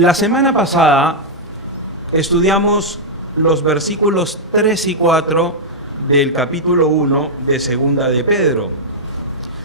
La semana pasada estudiamos los versículos 3 y 4 del capítulo 1 de Segunda de Pedro.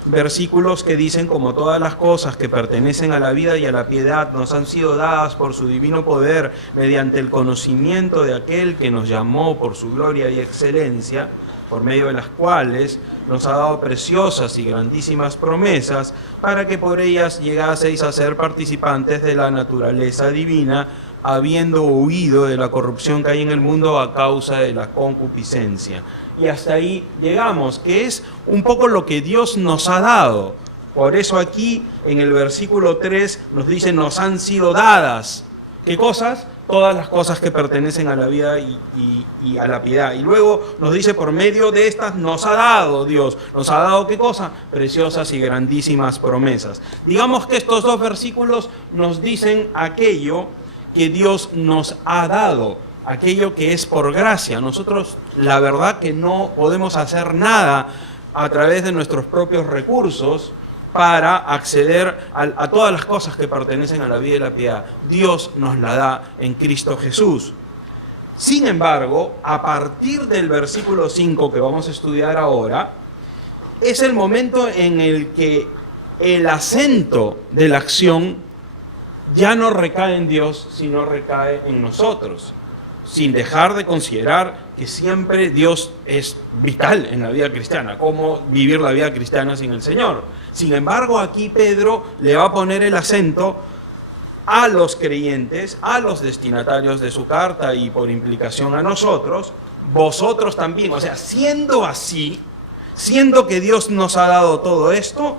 Versículos que dicen: como todas las cosas que pertenecen a la vida y a la piedad nos han sido dadas por su divino poder mediante el conocimiento de aquel que nos llamó por su gloria y excelencia, por medio de las cuales nos ha dado preciosas y grandísimas promesas, para que por ellas llegaseis a ser participantes de la naturaleza divina, habiendo huido de la corrupción que hay en el mundo a causa de la concupiscencia. Y hasta ahí llegamos, que es un poco lo que Dios nos ha dado. Por eso aquí en el versículo 3 nos dice: nos han sido dadas. ¿Qué cosas? Todas las cosas que pertenecen a la vida y a la piedad. Y luego nos dice: por medio de estas nos ha dado Dios. ¿Nos ha dado qué cosa? Preciosas y grandísimas promesas. Digamos que estos dos versículos nos dicen aquello que Dios nos ha dado, aquello que es por gracia. Nosotros, la verdad, que no podemos hacer nada a través de nuestros propios recursos para acceder a todas las cosas que pertenecen a la vida y la piedad. Dios nos la da en Cristo Jesús. Sin embargo, a partir del versículo 5 que vamos a estudiar ahora, es el momento en el que el acento de la acción ya no recae en Dios, sino recae en nosotros, sin dejar de considerar que siempre Dios es vital en la vida cristiana. ¿Cómo vivir la vida cristiana sin el Señor? Sin embargo, aquí Pedro le va a poner el acento a los creyentes, a los destinatarios de su carta y por implicación a nosotros, vosotros también. O sea, siendo así, siendo que Dios nos ha dado todo esto,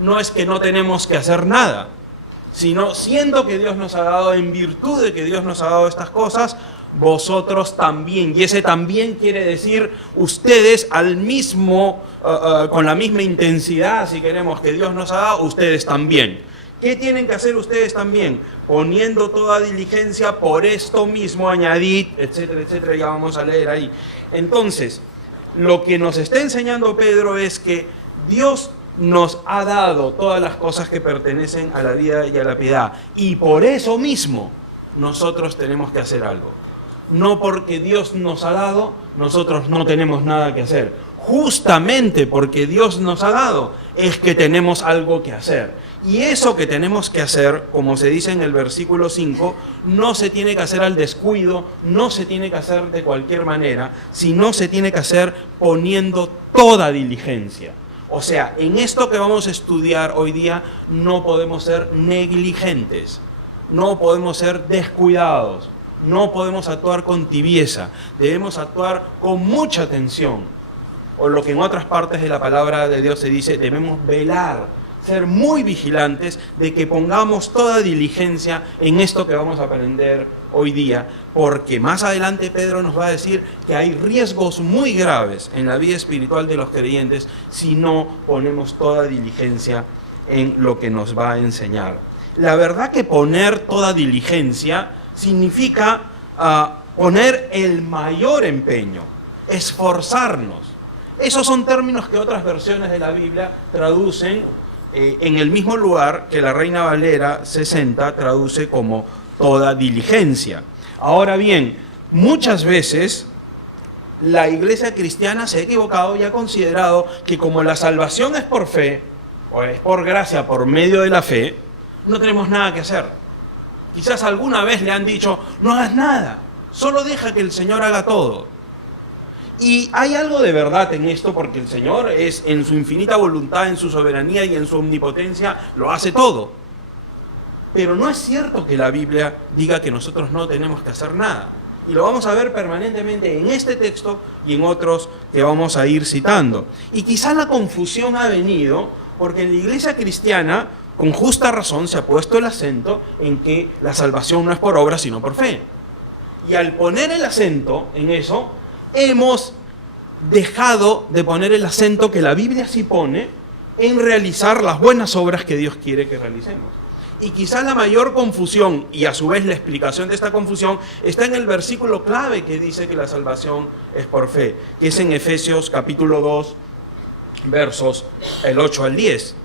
no es que no tenemos que hacer nada, sino siendo que Dios nos ha dado, en virtud de que Dios nos ha dado estas cosas, vosotros también. Y ese también quiere decir ustedes al mismo, con la misma intensidad, si queremos, que Dios nos ha dado, ustedes también. ¿Qué tienen que hacer ustedes también? Poniendo toda diligencia, por esto mismo añadid, etcétera, etcétera, ya vamos a leer ahí. Entonces, lo que nos está enseñando Pedro es que Dios nos ha dado todas las cosas que pertenecen a la vida y a la piedad. Y por eso mismo nosotros tenemos que hacer algo. No porque Dios nos ha dado, nosotros no tenemos nada que hacer. Justamente porque Dios nos ha dado, es que tenemos algo que hacer. Y eso que tenemos que hacer, como se dice en el versículo 5, no se tiene que hacer al descuido, no se tiene que hacer de cualquier manera, sino se tiene que hacer poniendo toda diligencia. O sea, en esto que vamos a estudiar hoy día no podemos ser negligentes, no podemos ser descuidados, no podemos actuar con tibieza, debemos actuar con mucha atención. O lo que en otras partes de la palabra de Dios se dice, debemos velar, ser muy vigilantes de que pongamos toda diligencia en esto que vamos a aprender hoy día, porque más adelante Pedro nos va a decir que hay riesgos muy graves en la vida espiritual de los creyentes si no ponemos toda diligencia en lo que nos va a enseñar. La verdad que poner toda diligencia significa poner el mayor empeño, esforzarnos. Esos son términos que otras versiones de la Biblia traducen en el mismo lugar que la Reina Valera 60 traduce como toda diligencia. Ahora bien, muchas veces la iglesia cristiana se ha equivocado y ha considerado que como la salvación es por fe, o es por gracia, por medio de la fe, no tenemos nada que hacer. Quizás alguna vez le han dicho, no hagas nada, solo deja que el Señor haga todo. Y hay algo de verdad en esto, porque el Señor es, en su infinita voluntad, en su soberanía y en su omnipotencia, lo hace todo. Pero no es cierto que la Biblia diga que nosotros no tenemos que hacer nada. Y lo vamos a ver permanentemente en este texto y en otros que vamos a ir citando. Y quizá la confusión ha venido porque en la iglesia cristiana, con justa razón, se ha puesto el acento en que la salvación no es por obra, sino por fe. Y al poner el acento en eso, hemos dejado de poner el acento que la Biblia sí pone en realizar las buenas obras que Dios quiere que realicemos. Y quizás la mayor confusión, y a su vez la explicación de esta confusión, está en el versículo clave que dice que la salvación es por fe, que es en Efesios capítulo 2, versos el 8 al 10.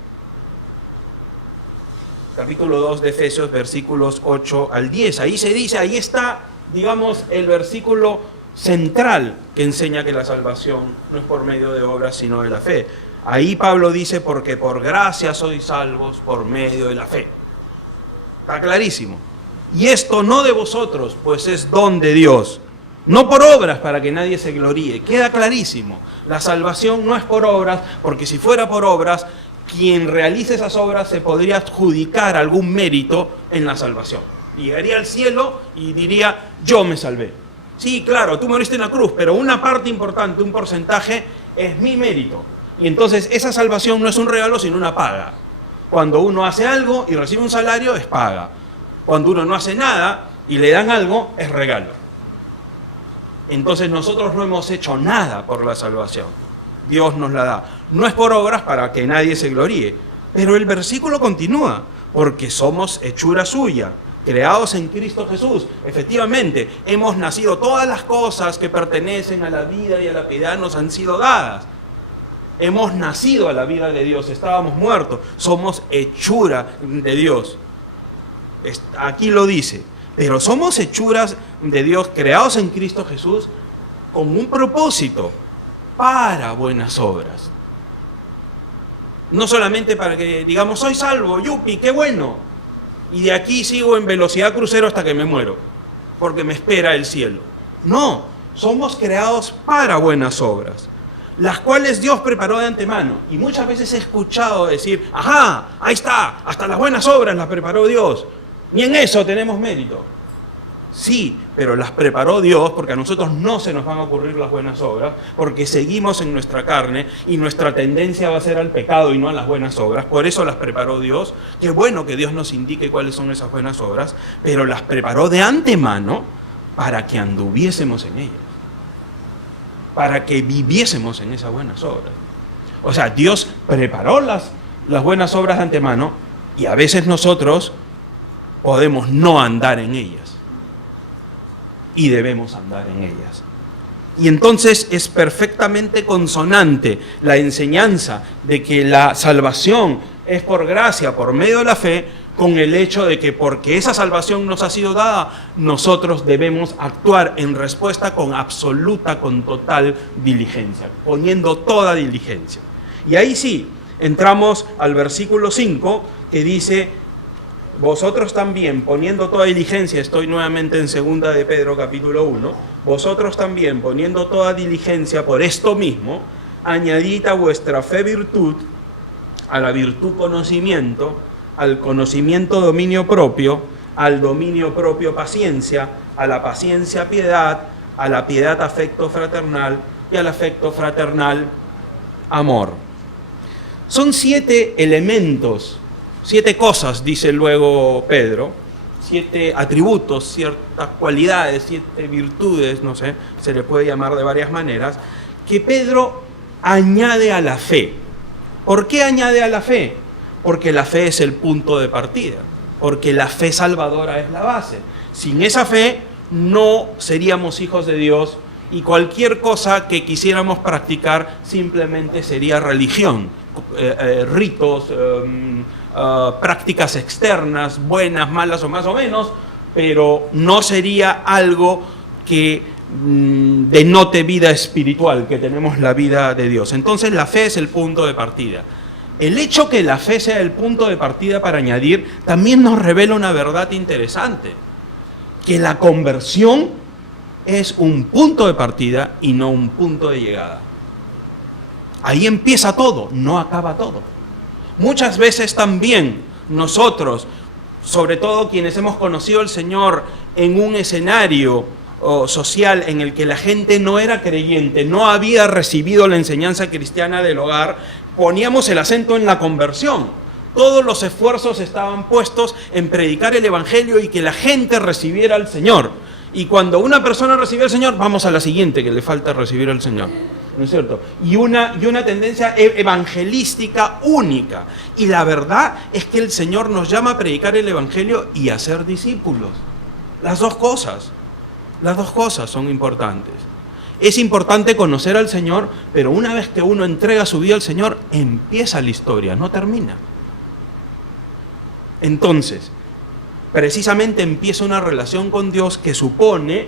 capítulo 2 de Efesios, versículos 8 al 10. Ahí se dice, ahí está, digamos, el versículo central que enseña que la salvación no es por medio de obras, sino de la fe. Ahí Pablo dice, porque por gracia sois salvos por medio de la fe. Está clarísimo. Y esto no de vosotros, pues es don de Dios. No por obras para que nadie se gloríe. Queda clarísimo. La salvación no es por obras, porque si fuera por obras, quien realice esas obras se podría adjudicar algún mérito en la salvación. Llegaría al cielo y diría, yo me salvé. Sí, claro, tú moriste en la cruz, pero una parte importante, un porcentaje, es mi mérito. Y entonces esa salvación no es un regalo, sino una paga. Cuando uno hace algo y recibe un salario, es paga. Cuando uno no hace nada y le dan algo, es regalo. Entonces nosotros no hemos hecho nada por la salvación. Dios nos la da. No es por obras para que nadie se gloríe. Pero el versículo continúa, porque somos hechura suya, creados en Cristo Jesús. Efectivamente, hemos nacido, todas las cosas que pertenecen a la vida y a la piedad nos han sido dadas. Hemos nacido a la vida de Dios, estábamos muertos, somos hechura de Dios. Aquí lo dice, pero somos hechuras de Dios, creados en Cristo Jesús, con un propósito, para buenas obras. No solamente para que digamos, soy salvo, yupi, qué bueno, y de aquí sigo en velocidad crucero hasta que me muero, porque me espera el cielo. No, somos creados para buenas obras, las cuales Dios preparó de antemano. Y muchas veces he escuchado decir, ajá, ahí está, hasta las buenas obras las preparó Dios. Ni en eso tenemos mérito. Sí, pero las preparó Dios, porque a nosotros no se nos van a ocurrir las buenas obras, porque seguimos en nuestra carne y nuestra tendencia va a ser al pecado y no a las buenas obras. Por eso las preparó Dios. Qué bueno que Dios nos indique cuáles son esas buenas obras, pero las preparó de antemano para que anduviésemos en ellas, para que viviésemos en esas buenas obras. O sea, Dios preparó las buenas obras de antemano y a veces nosotros podemos no andar en ellas. Y debemos andar en ellas. Y entonces es perfectamente consonante la enseñanza de que la salvación es por gracia, por medio de la fe, con el hecho de que porque esa salvación nos ha sido dada, nosotros debemos actuar en respuesta con absoluta, con total diligencia, poniendo toda diligencia. Y ahí sí, entramos al versículo 5, que dice, vosotros también, poniendo toda diligencia, estoy nuevamente en 2 de Pedro capítulo 1, vosotros también, poniendo toda diligencia por esto mismo, añadid a vuestra fe virtud, a la virtud conocimiento, al conocimiento dominio propio, al dominio propio paciencia, a la paciencia piedad, a la piedad afecto fraternal y al afecto fraternal amor. Son 7 elementos, 7 cosas, dice luego Pedro, 7 atributos, ciertas cualidades, 7 virtudes, no sé, se le puede llamar de varias maneras, que Pedro añade a la fe. ¿Por qué añade a la fe? Porque la fe es el punto de partida, porque la fe salvadora es la base. Sin esa fe no seríamos hijos de Dios y cualquier cosa que quisiéramos practicar simplemente sería religión, ritos, prácticas externas, buenas, malas o más o menos, pero no sería algo que denote vida espiritual, que tenemos la vida de Dios. Entonces la fe es el punto de partida. El hecho que la fe sea el punto de partida para añadir también nos revela una verdad interesante, que la conversión es un punto de partida y no un punto de llegada. Ahí empieza todo, no acaba todo. Muchas veces también nosotros, sobre todo quienes hemos conocido al Señor en un escenario social en el que la gente no era creyente, no había recibido la enseñanza cristiana del hogar, poníamos el acento en la conversión. Todos los esfuerzos estaban puestos en predicar el Evangelio y que la gente recibiera al Señor. Y cuando una persona recibe al Señor, vamos a la siguiente que le falta recibir al Señor. ¿No es cierto? Y una tendencia evangelística única. Y la verdad es que el Señor nos llama a predicar el Evangelio y a ser discípulos. Las dos cosas son importantes. Es importante conocer al Señor, pero una vez que uno entrega su vida al Señor, empieza la historia, no termina. Entonces, precisamente empieza una relación con Dios que supone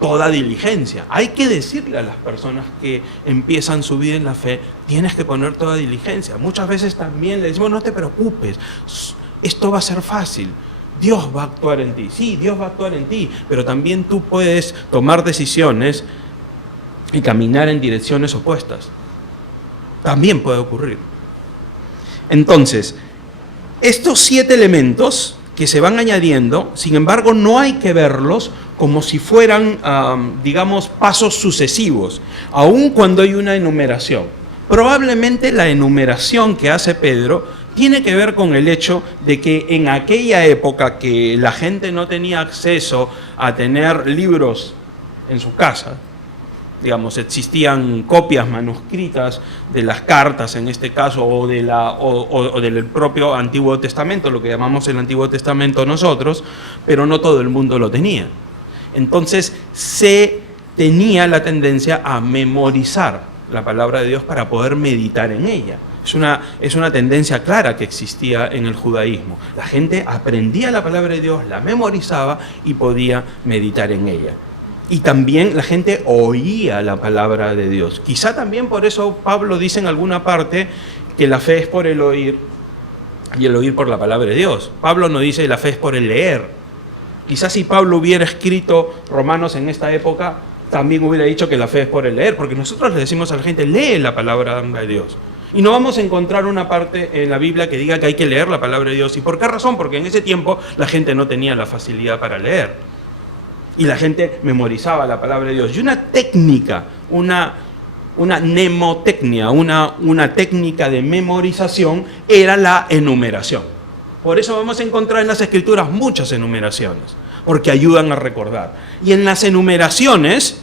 toda diligencia. Hay que decirle a las personas que empiezan su vida en la fe, tienes que poner toda diligencia. Muchas veces también le decimos, no te preocupes, esto va a ser fácil. Dios va a actuar en ti. Sí, Dios va a actuar en ti, pero también tú puedes tomar decisiones y caminar en direcciones opuestas. También puede ocurrir. Entonces, estos 7 elementos que se van añadiendo, sin embargo, no hay que verlos como si fueran, digamos, pasos sucesivos, aun cuando hay una enumeración. Probablemente la enumeración que hace Pedro tiene que ver con el hecho de que en aquella época que la gente no tenía acceso a tener libros en su casa, digamos, existían copias manuscritas de las cartas, en este caso, o del propio Antiguo Testamento, lo que llamamos el Antiguo Testamento nosotros, pero no todo el mundo lo tenía. Entonces, se tenía la tendencia a memorizar la palabra de Dios para poder meditar en ella. Es una tendencia clara que existía en el judaísmo. La gente aprendía la palabra de Dios, la memorizaba y podía meditar en ella. Y también la gente oía la palabra de Dios. Quizá también por eso Pablo dice en alguna parte que la fe es por el oír y el oír por la palabra de Dios. Pablo no dice la fe es por el leer. Quizás si Pablo hubiera escrito Romanos en esta época, también hubiera dicho que la fe es por el leer, porque nosotros le decimos a la gente, lee la palabra de Dios. Y no vamos a encontrar una parte en la Biblia que diga que hay que leer la palabra de Dios. ¿Y por qué razón? Porque en ese tiempo la gente no tenía la facilidad para leer. Y la gente memorizaba la palabra de Dios. Y una técnica, una mnemotecnia, una técnica de memorización era la enumeración. Por eso vamos a encontrar en las Escrituras muchas enumeraciones, porque ayudan a recordar. Y en las enumeraciones,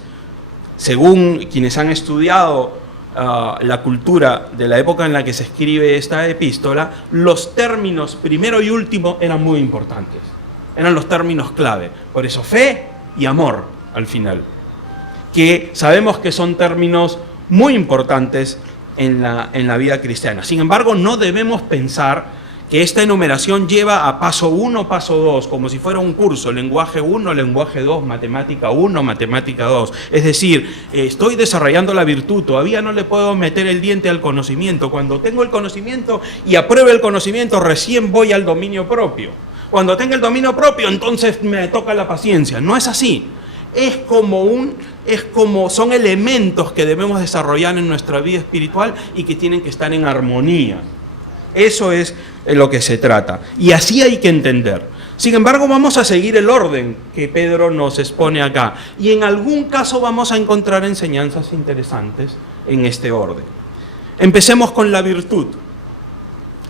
según quienes han estudiado la cultura de la época en la que se escribe esta epístola, los términos primero y último eran muy importantes. Eran los términos clave. Por eso fe y amor al final, que sabemos que son términos muy importantes en la vida cristiana. Sin embargo, no debemos pensar que esta enumeración lleva a paso 1, paso 2, como si fuera un curso, lenguaje 1, lenguaje 2, matemática 1, matemática 2. Es decir, estoy desarrollando la virtud, todavía no le puedo meter el diente al conocimiento. Cuando tengo el conocimiento y apruebe el conocimiento, recién voy al dominio propio. Cuando tenga el dominio propio, entonces me toca la paciencia. No es así. Son elementos que debemos desarrollar en nuestra vida espiritual y que tienen que estar en armonía. Eso es lo que se trata. Y así hay que entender. Sin embargo, vamos a seguir el orden que Pedro nos expone acá. Y en algún caso vamos a encontrar enseñanzas interesantes en este orden. Empecemos con la virtud.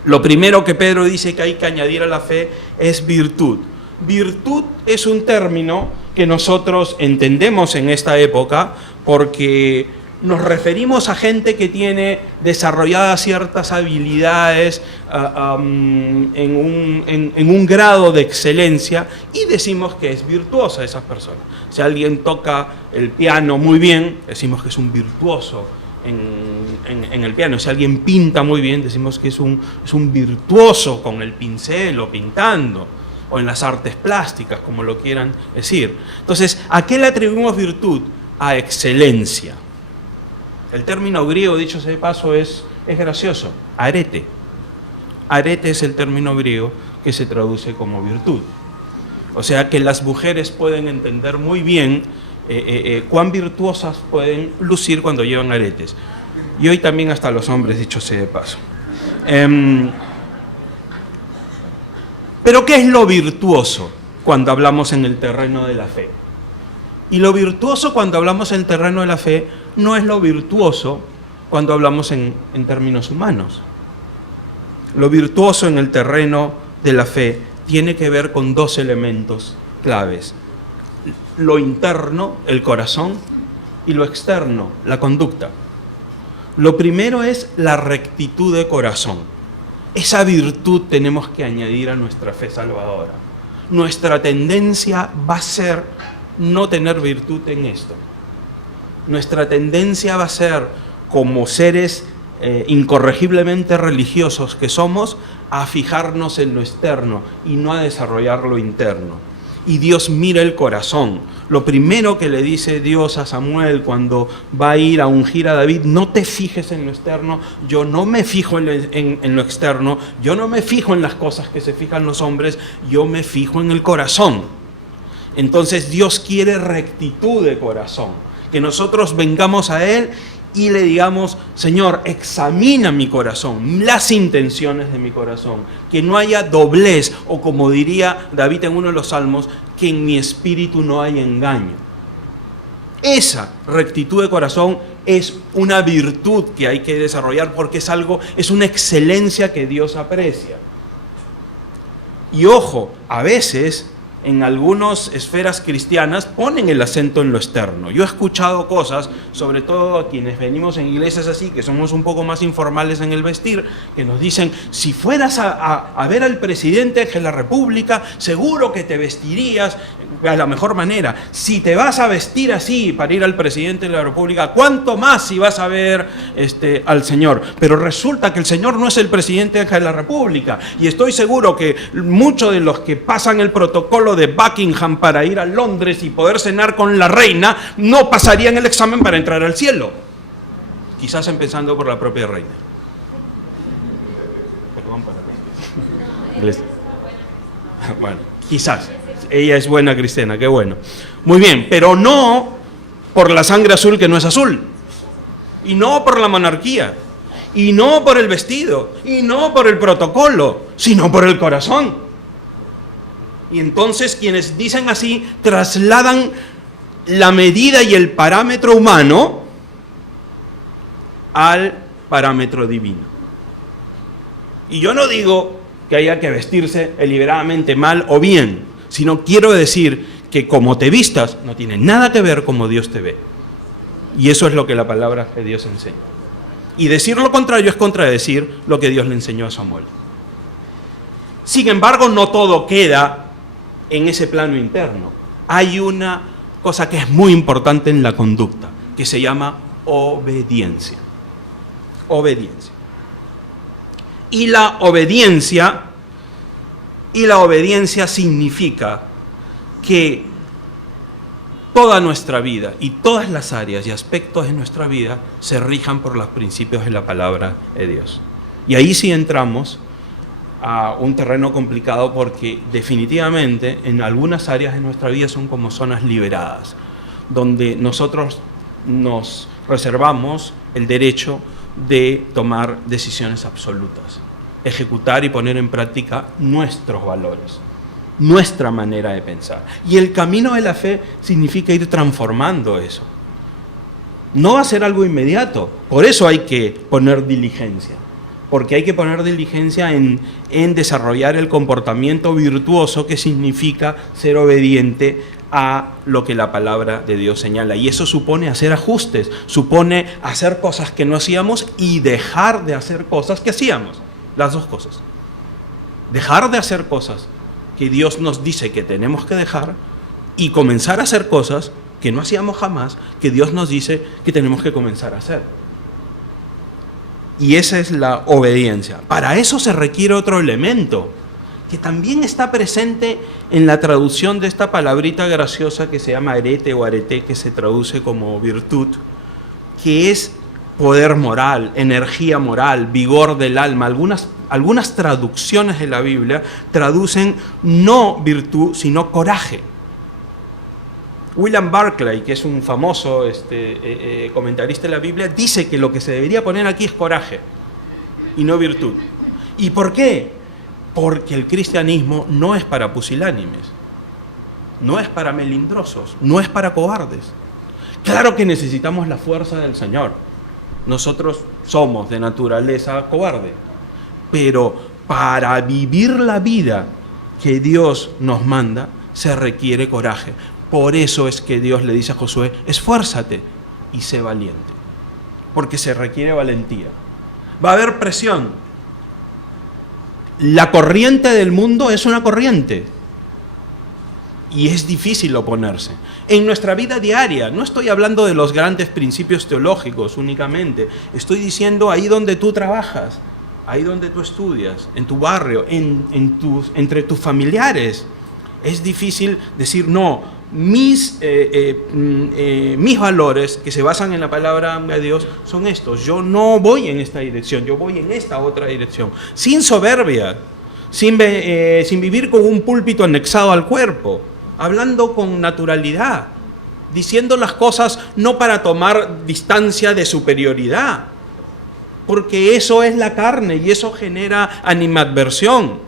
Lo primero que Pedro dice que hay que añadir a la fe es virtud. Virtud es un término que nosotros entendemos en esta época porque nos referimos a gente que tiene desarrolladas ciertas habilidades en un grado de excelencia y decimos que es virtuosa esa persona. Si alguien toca el piano muy bien, decimos que es un virtuoso en el piano. Si alguien pinta muy bien, decimos que es un virtuoso con el pincel o pintando, o en las artes plásticas, como lo quieran decir. Entonces, ¿a qué le atribuimos virtud? A excelencia. El término griego, dicho sea de paso, es gracioso, arete. Arete es el término griego que se traduce como virtud. O sea que las mujeres pueden entender muy bien cuán virtuosas pueden lucir cuando llevan aretes. Y hoy también hasta los hombres, dicho sea de paso. Pero ¿qué es lo virtuoso cuando hablamos en el terreno de la fe? Y lo virtuoso cuando hablamos en el terreno de la fe no es lo virtuoso cuando hablamos en términos humanos. Lo virtuoso en el terreno de la fe tiene que ver con dos elementos claves. Lo interno, el corazón, y lo externo, la conducta. Lo primero es la rectitud de corazón. Esa virtud tenemos que añadir a nuestra fe salvadora. Nuestra tendencia va a ser no tener virtud en esto. Nuestra tendencia va a ser, como seres incorregiblemente religiosos que somos, a fijarnos en lo externo y no a desarrollar lo interno. Y Dios mira el corazón. Lo primero que le dice Dios a Samuel cuando va a ir a ungir a David: no te fijes en lo externo, yo no me fijo en lo externo, yo no me fijo en las cosas que se fijan los hombres, yo me fijo en el corazón. Entonces Dios quiere rectitud de corazón, que nosotros vengamos a Él y le digamos: Señor, examina mi corazón, las intenciones de mi corazón, que no haya doblez, o como diría David en uno de los salmos, que en mi espíritu no haya engaño. Esa rectitud de corazón es una virtud que hay que desarrollar, porque es una excelencia que Dios aprecia. Y ojo, a veces en algunas esferas cristianas ponen el acento en lo externo. Yo he escuchado cosas, sobre todo a quienes venimos en iglesias así, que somos un poco más informales en el vestir, que nos dicen: si fueras a ver al presidente de la República, seguro que te vestirías a la mejor manera. Si te vas a vestir así para ir al presidente de la República, ¿cuánto más si vas a ver al Señor? Pero resulta que el Señor no es el presidente de la República, y estoy seguro que muchos de los que pasan el protocolo de Buckingham para ir a Londres y poder cenar con la reina no pasarían el examen para entrar al cielo. Quizás empezando por la propia reina. Perdón para ti. Bueno, quizás. Ella es buena cristiana, qué bueno. Muy bien, pero no por la sangre azul que no es azul. Y no por la monarquía. Y no por el vestido. Y no por el protocolo. Sino por el corazón. Y entonces quienes dicen así trasladan la medida y el parámetro humano al parámetro divino. Y yo no digo que haya que vestirse deliberadamente mal o bien, sino quiero decir que como te vistas no tiene nada que ver como Dios te ve. Y eso es lo que la palabra de Dios enseña. Y decir lo contrario es contradecir lo que Dios le enseñó a Samuel. Sin embargo, no todo queda en ese plano interno. Hay una cosa que es muy importante en la conducta, que se llama obediencia. Obediencia. Y la obediencia significa que toda nuestra vida y todas las áreas y aspectos de nuestra vida se rijan por los principios de la palabra de Dios. Y ahí sí entramos a un terreno complicado, porque definitivamente en algunas áreas de nuestra vida son como zonas liberadas, donde nosotros nos reservamos el derecho de tomar decisiones absolutas, ejecutar y poner en práctica nuestros valores, nuestra manera de pensar. Y el camino de la fe significa ir transformando eso. No va a ser algo inmediato, por eso hay que poner diligencia. Porque hay que poner diligencia en desarrollar el comportamiento virtuoso, que significa ser obediente a lo que la palabra de Dios señala. Y eso supone hacer ajustes, supone hacer cosas que no hacíamos y dejar de hacer cosas que hacíamos. Las dos cosas. Dejar de hacer cosas que Dios nos dice que tenemos que dejar, y comenzar a hacer cosas que no hacíamos jamás, que Dios nos dice que tenemos que comenzar a hacer. Y esa es la obediencia. Para eso se requiere otro elemento, que también está presente en la traducción de esta palabrita graciosa que se llama arete o arete, que se traduce como virtud, que es poder moral, energía moral, vigor del alma. Algunas traducciones de la Biblia traducen no virtud, sino coraje. William Barclay, que es un famoso comentarista de la Biblia, dice que lo que se debería poner aquí es coraje y no virtud. ¿Y por qué? Porque el cristianismo no es para pusilánimes, no es para melindrosos, no es para cobardes. Claro que necesitamos la fuerza del Señor. Nosotros somos de naturaleza cobarde, pero para vivir la vida que Dios nos manda se requiere coraje. Por eso es que Dios le dice a Josué: esfuérzate y sé valiente, porque se requiere valentía. Va a haber presión. La corriente del mundo es una corriente, y es difícil oponerse. En nuestra vida diaria, no estoy hablando de los grandes principios teológicos únicamente, estoy diciendo ahí donde tú trabajas, ahí donde tú estudias, en tu barrio, entre tus familiares. Es difícil decir, no, mis valores que se basan en la palabra de Dios son estos. Yo no voy en esta dirección, yo voy en esta otra dirección. Sin soberbia, sin vivir con un púlpito anexado al cuerpo, hablando con naturalidad, diciendo las cosas no para tomar distancia de superioridad, porque eso es la carne y eso genera animadversión.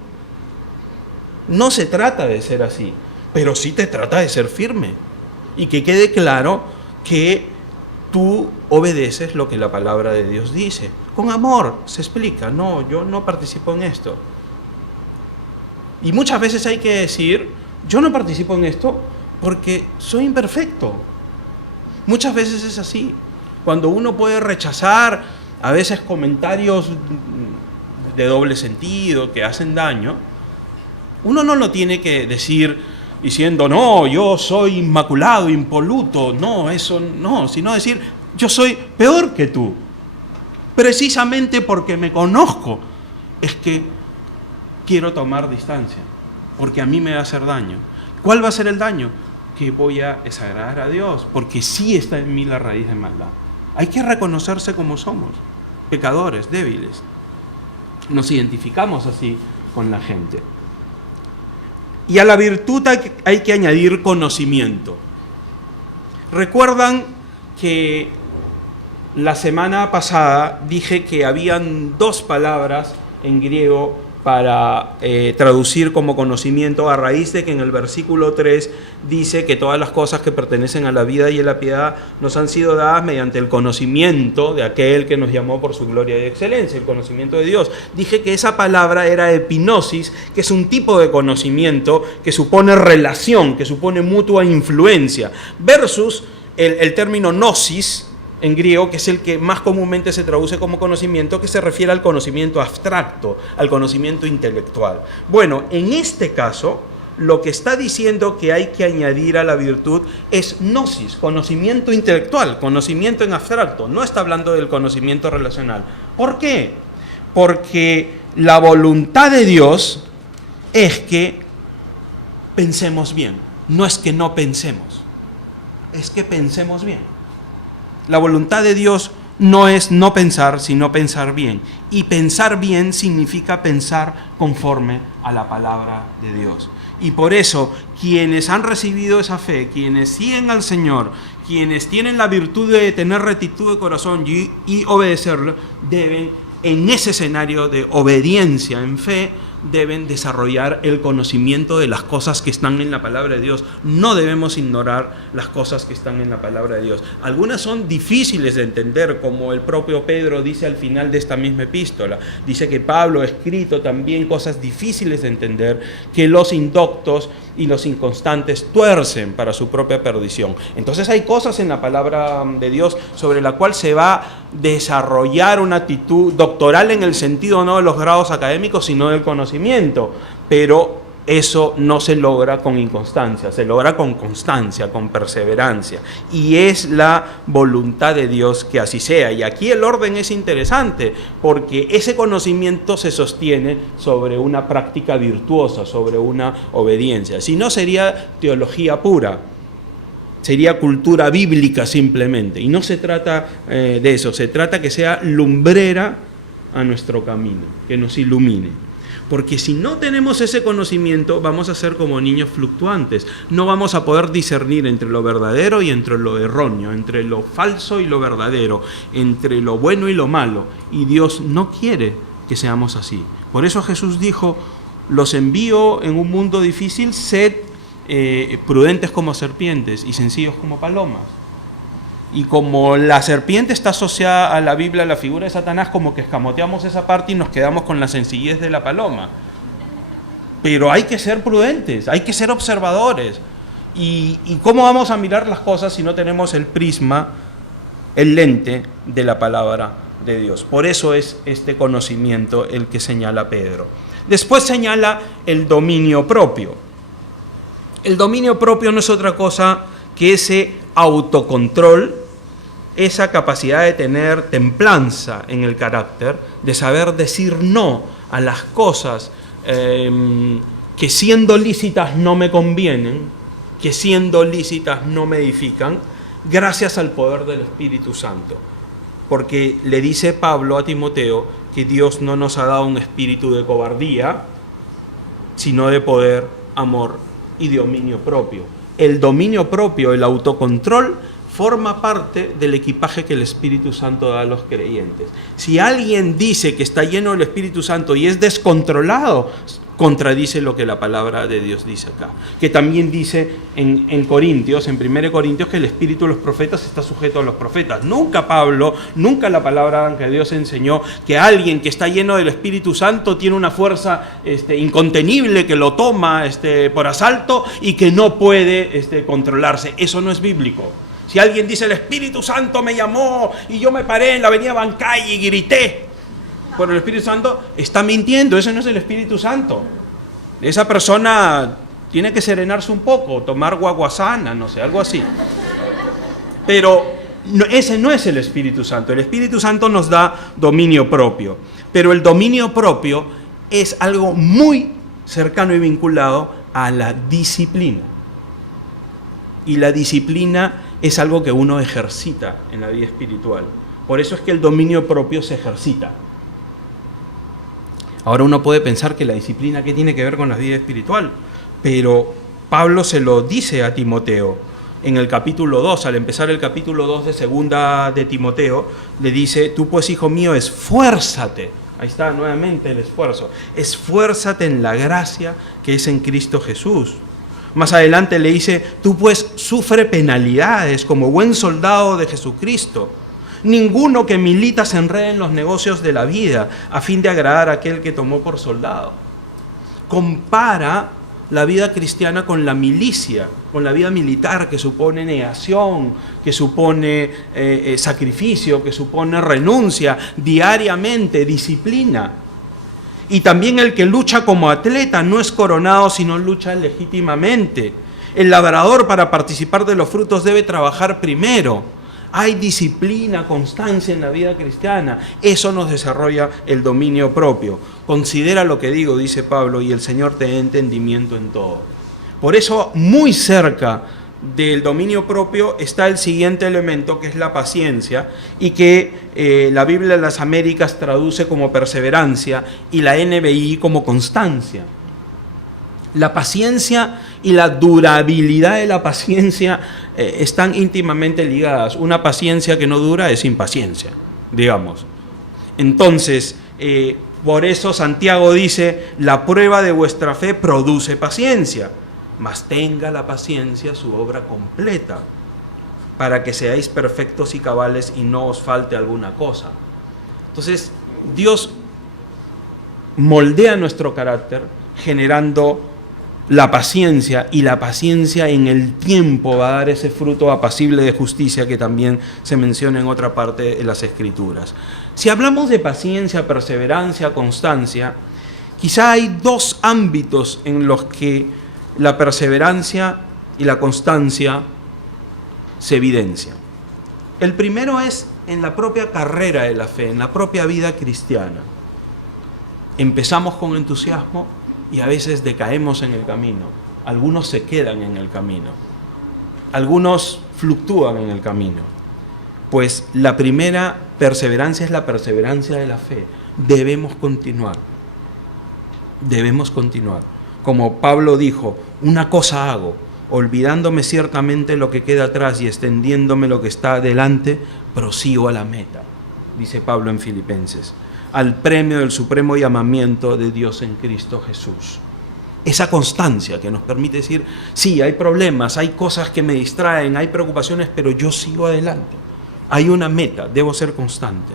No se trata de ser así, pero sí te trata de ser firme y que quede claro que tú obedeces lo que la palabra de Dios dice. Con amor se explica, no, yo no participo en esto. Y muchas veces hay que decir, yo no participo en esto porque soy imperfecto. Muchas veces es así. Cuando uno puede rechazar a veces comentarios de doble sentido que hacen daño, uno no lo tiene que decir diciendo, no, yo soy inmaculado, impoluto, no, eso no, sino decir, yo soy peor que tú. Precisamente porque me conozco, es que quiero tomar distancia, porque a mí me va a hacer daño. ¿Cuál va a ser el daño? Que voy a desagradar a Dios, porque sí está en mí la raíz de maldad. Hay que reconocerse como somos, pecadores, débiles. Nos identificamos así con la gente. Y a la virtud hay que añadir conocimiento. Recuerdan que la semana pasada dije que habían dos palabras en griego para traducir como conocimiento, a raíz de que en el versículo 3 dice que todas las cosas que pertenecen a la vida y a la piedad nos han sido dadas mediante el conocimiento de aquel que nos llamó por su gloria y excelencia, el conocimiento de Dios. Dije que esa palabra era epinosis, que es un tipo de conocimiento que supone relación, que supone mutua influencia, versus el término gnosis, en griego, que es el que más comúnmente se traduce como conocimiento, que se refiere al conocimiento abstracto, al conocimiento intelectual. Bueno, en este caso, lo que está diciendo que hay que añadir a la virtud es gnosis, conocimiento intelectual, conocimiento en abstracto. No está hablando del conocimiento relacional. ¿Por qué? Porque la voluntad de Dios es que pensemos bien. No es que no pensemos, es que pensemos bien. La voluntad de Dios no es no pensar, sino pensar bien. Y pensar bien significa pensar conforme a la palabra de Dios. Y por eso, quienes han recibido esa fe, quienes siguen al Señor, quienes tienen la virtud de tener rectitud de corazón y obedecerlo, deben, en ese escenario de obediencia en fe, deben desarrollar el conocimiento de las cosas que están en la palabra de Dios. No debemos ignorar las cosas que están en la palabra de Dios. Algunas son difíciles de entender, como el propio Pedro dice al final de esta misma epístola. Dice que Pablo ha escrito también cosas difíciles de entender, que los indoctos y los inconstantes tuercen para su propia perdición. Entonces hay cosas en la palabra de Dios sobre la cual se va a desarrollar una actitud doctoral, en el sentido no de los grados académicos, sino del conocimiento, pero eso no se logra con inconstancia, se logra con constancia, con perseverancia, y es la voluntad de Dios que así sea. Y aquí el orden es interesante, porque ese conocimiento se sostiene sobre una práctica virtuosa, sobre una obediencia. Si no, sería teología pura, sería cultura bíblica simplemente, y no se trata de eso, se trata que sea lumbrera a nuestro camino, que nos ilumine. Porque si no tenemos ese conocimiento, vamos a ser como niños fluctuantes. No vamos a poder discernir entre lo verdadero y entre lo erróneo, entre lo falso y lo verdadero, entre lo bueno y lo malo. Y Dios no quiere que seamos así. Por eso Jesús dijo, los envío en un mundo difícil, sed prudentes como serpientes y sencillos como palomas. Y como la serpiente está asociada a la Biblia, a la figura de Satanás, como que escamoteamos esa parte y nos quedamos con la sencillez de la paloma. Pero hay que ser prudentes, hay que ser observadores. ¿Y cómo vamos a mirar las cosas si no tenemos el prisma, el lente de la palabra de Dios? Por eso es este conocimiento el que señala Pedro. Después señala el dominio propio. El dominio propio no es otra cosa que ese autocontrol, esa capacidad de tener templanza en el carácter, de saber decir no a las cosas que siendo lícitas no me convienen, que siendo lícitas no me edifican, gracias al poder del Espíritu Santo. Porque le dice Pablo a Timoteo que Dios no nos ha dado un espíritu de cobardía, sino de poder, amor y dominio propio. El dominio propio, el autocontrol, forma parte del equipaje que el Espíritu Santo da a los creyentes. Si alguien dice que está lleno del Espíritu Santo y es descontrolado, contradice lo que la palabra de Dios dice acá. Que también dice en Corintios, en 1 Corintios, que el espíritu de los profetas está sujeto a los profetas. Nunca Pablo, nunca la palabra que Dios enseñó que alguien que está lleno del Espíritu Santo tiene una fuerza incontenible que lo toma por asalto y que no puede controlarse. Eso no es bíblico. Si alguien dice el Espíritu Santo me llamó y yo me paré en la avenida Bancay y grité por el Espíritu Santo, está mintiendo. Ese no es el Espíritu Santo. Esa persona tiene que serenarse un poco, tomar guaguasana, no sé, algo así. Pero ese no es el Espíritu Santo. El Espíritu Santo nos da dominio propio. Pero el dominio propio es algo muy cercano y vinculado a la disciplina. Y la disciplina es algo que uno ejercita en la vida espiritual. Por eso es que el dominio propio se ejercita. Ahora uno puede pensar que la disciplina, ¿qué tiene que ver con la vida espiritual? Pero Pablo se lo dice a Timoteo en el capítulo 2, al empezar el capítulo 2 de segunda de Timoteo, le dice, tú pues, hijo mío, esfuérzate. Ahí está nuevamente el esfuerzo. Esfuérzate en la gracia que es en Cristo Jesús. Más adelante le dice, tú pues sufre penalidades como buen soldado de Jesucristo. Ninguno que milita se enrede en los negocios de la vida a fin de agradar a aquel que tomó por soldado. Compara la vida cristiana con la milicia, con la vida militar, que supone negación, que supone sacrificio, que supone renuncia diariamente, disciplina. Y también el que lucha como atleta no es coronado, sino lucha legítimamente. El labrador, para participar de los frutos, debe trabajar primero. Hay disciplina, constancia en la vida cristiana. Eso nos desarrolla el dominio propio. Considera lo que digo, dice Pablo, y el Señor te dé entendimiento en todo. Por eso, muy cerca del dominio propio está el siguiente elemento, que es la paciencia, y que la Biblia de las Américas traduce como perseverancia y la NBI como constancia. La paciencia y la durabilidad de la paciencia están íntimamente ligadas. Una paciencia que no dura es impaciencia, digamos. Entonces, por eso Santiago dice, la prueba de vuestra fe produce paciencia, mas tenga la paciencia su obra completa, para que seáis perfectos y cabales y no os falte alguna cosa. Entonces, Dios moldea nuestro carácter generando la paciencia, y la paciencia en el tiempo va a dar ese fruto apacible de justicia que también se menciona en otra parte de las Escrituras. Si hablamos de paciencia, perseverancia, constancia, quizá hay dos ámbitos en los que la perseverancia y la constancia se evidencian. El primero es en la propia carrera de la fe, en la propia vida cristiana. Empezamos con entusiasmo y a veces decaemos en el camino. Algunos se quedan en el camino. Algunos fluctúan en el camino. Pues la primera perseverancia es la perseverancia de la fe. Debemos continuar. Debemos continuar. Como Pablo dijo, una cosa hago, olvidándome ciertamente lo que queda atrás y extendiéndome lo que está adelante, prosigo a la meta, dice Pablo en Filipenses, al premio del supremo llamamiento de Dios en Cristo Jesús. Esa constancia que nos permite decir, sí, hay problemas, hay cosas que me distraen, hay preocupaciones, pero yo sigo adelante. Hay una meta, debo ser constante.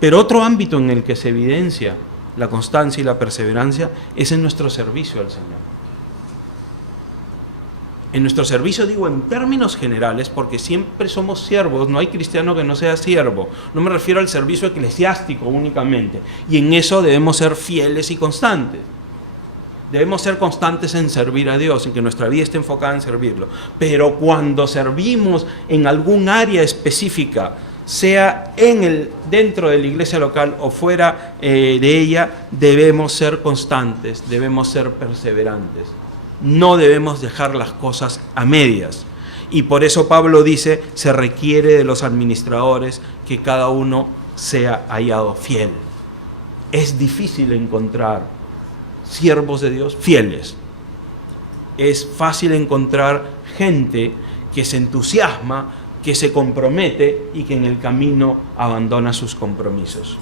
Pero otro ámbito en el que se evidencia la constancia y la perseverancia es en nuestro servicio al Señor. En nuestro servicio, digo en términos generales, porque siempre somos siervos, no hay cristiano que no sea siervo. No me refiero al servicio eclesiástico únicamente. Y en eso debemos ser fieles y constantes. Debemos ser constantes en servir a Dios, en que nuestra vida esté enfocada en servirlo. Pero cuando servimos en algún área específica, sea dentro de la iglesia local o fuera de ella, debemos ser constantes, debemos ser perseverantes. No debemos dejar las cosas a medias. Y por eso Pablo dice, se requiere de los administradores que cada uno sea hallado fiel. Es difícil encontrar siervos de Dios fieles. Es fácil encontrar gente que se entusiasma, que se compromete y que en el camino abandona sus compromisos.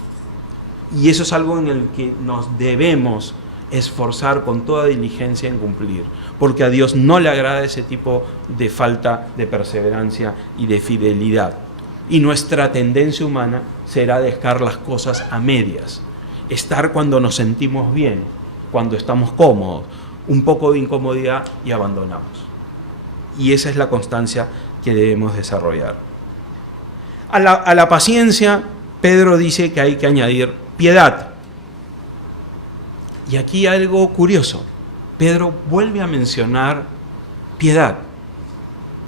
Y eso es algo en el que nos debemos esforzar con toda diligencia en cumplir, porque a Dios no le agrada ese tipo de falta de perseverancia y de fidelidad. Y nuestra tendencia humana será dejar las cosas a medias, estar cuando nos sentimos bien, cuando estamos cómodos, un poco de incomodidad y abandonamos. Y esa es la constancia que debemos desarrollar. A la paciencia, Pedro dice que hay que añadir piedad. Y aquí algo curioso. Pedro vuelve a mencionar piedad.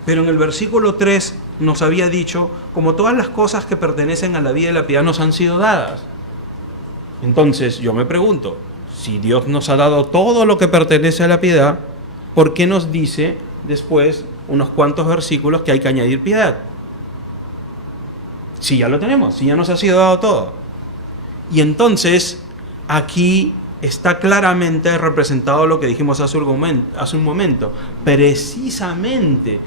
Pero en el versículo 3 nos había dicho, como todas las cosas que pertenecen a la vida y la piedad nos han sido dadas. Entonces yo me pregunto, si Dios nos ha dado todo lo que pertenece a la piedad, ¿por qué nos dice después unos cuantos versículos que hay que añadir piedad? Si ya lo tenemos, si ya nos ha sido dado todo. Y entonces aquí está claramente representado lo que dijimos hace un momento. Precisamente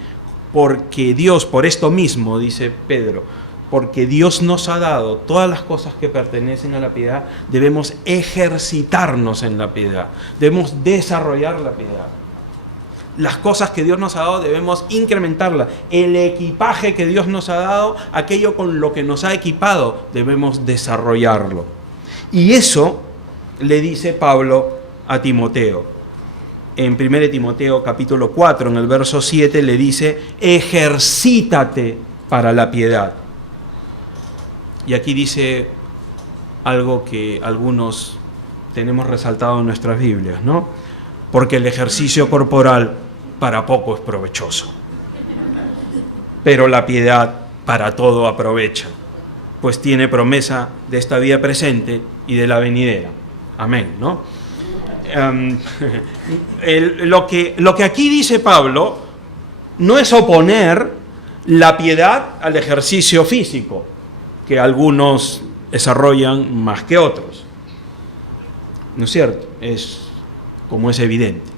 porque Dios, por esto mismo, dice Pedro, porque Dios nos ha dado todas las cosas que pertenecen a la piedad, debemos ejercitarnos en la piedad, debemos desarrollar la piedad. Las cosas que Dios nos ha dado debemos incrementarlas. El equipaje que Dios nos ha dado, aquello con lo que nos ha equipado, debemos desarrollarlo. Y eso le dice Pablo a Timoteo. En 1 Timoteo capítulo 4, en el verso 7, le dice, ejercítate para la piedad. Y aquí dice algo que algunos tenemos resaltado en nuestras Biblias, ¿no? Porque el ejercicio corporal para poco es provechoso, pero la piedad para todo aprovecha, pues tiene promesa de esta vida presente y de la venidera. Amén, ¿no? Lo que aquí dice Pablo no es oponer la piedad al ejercicio físico, que algunos desarrollan más que otros. ¿No es cierto? Es como es evidente.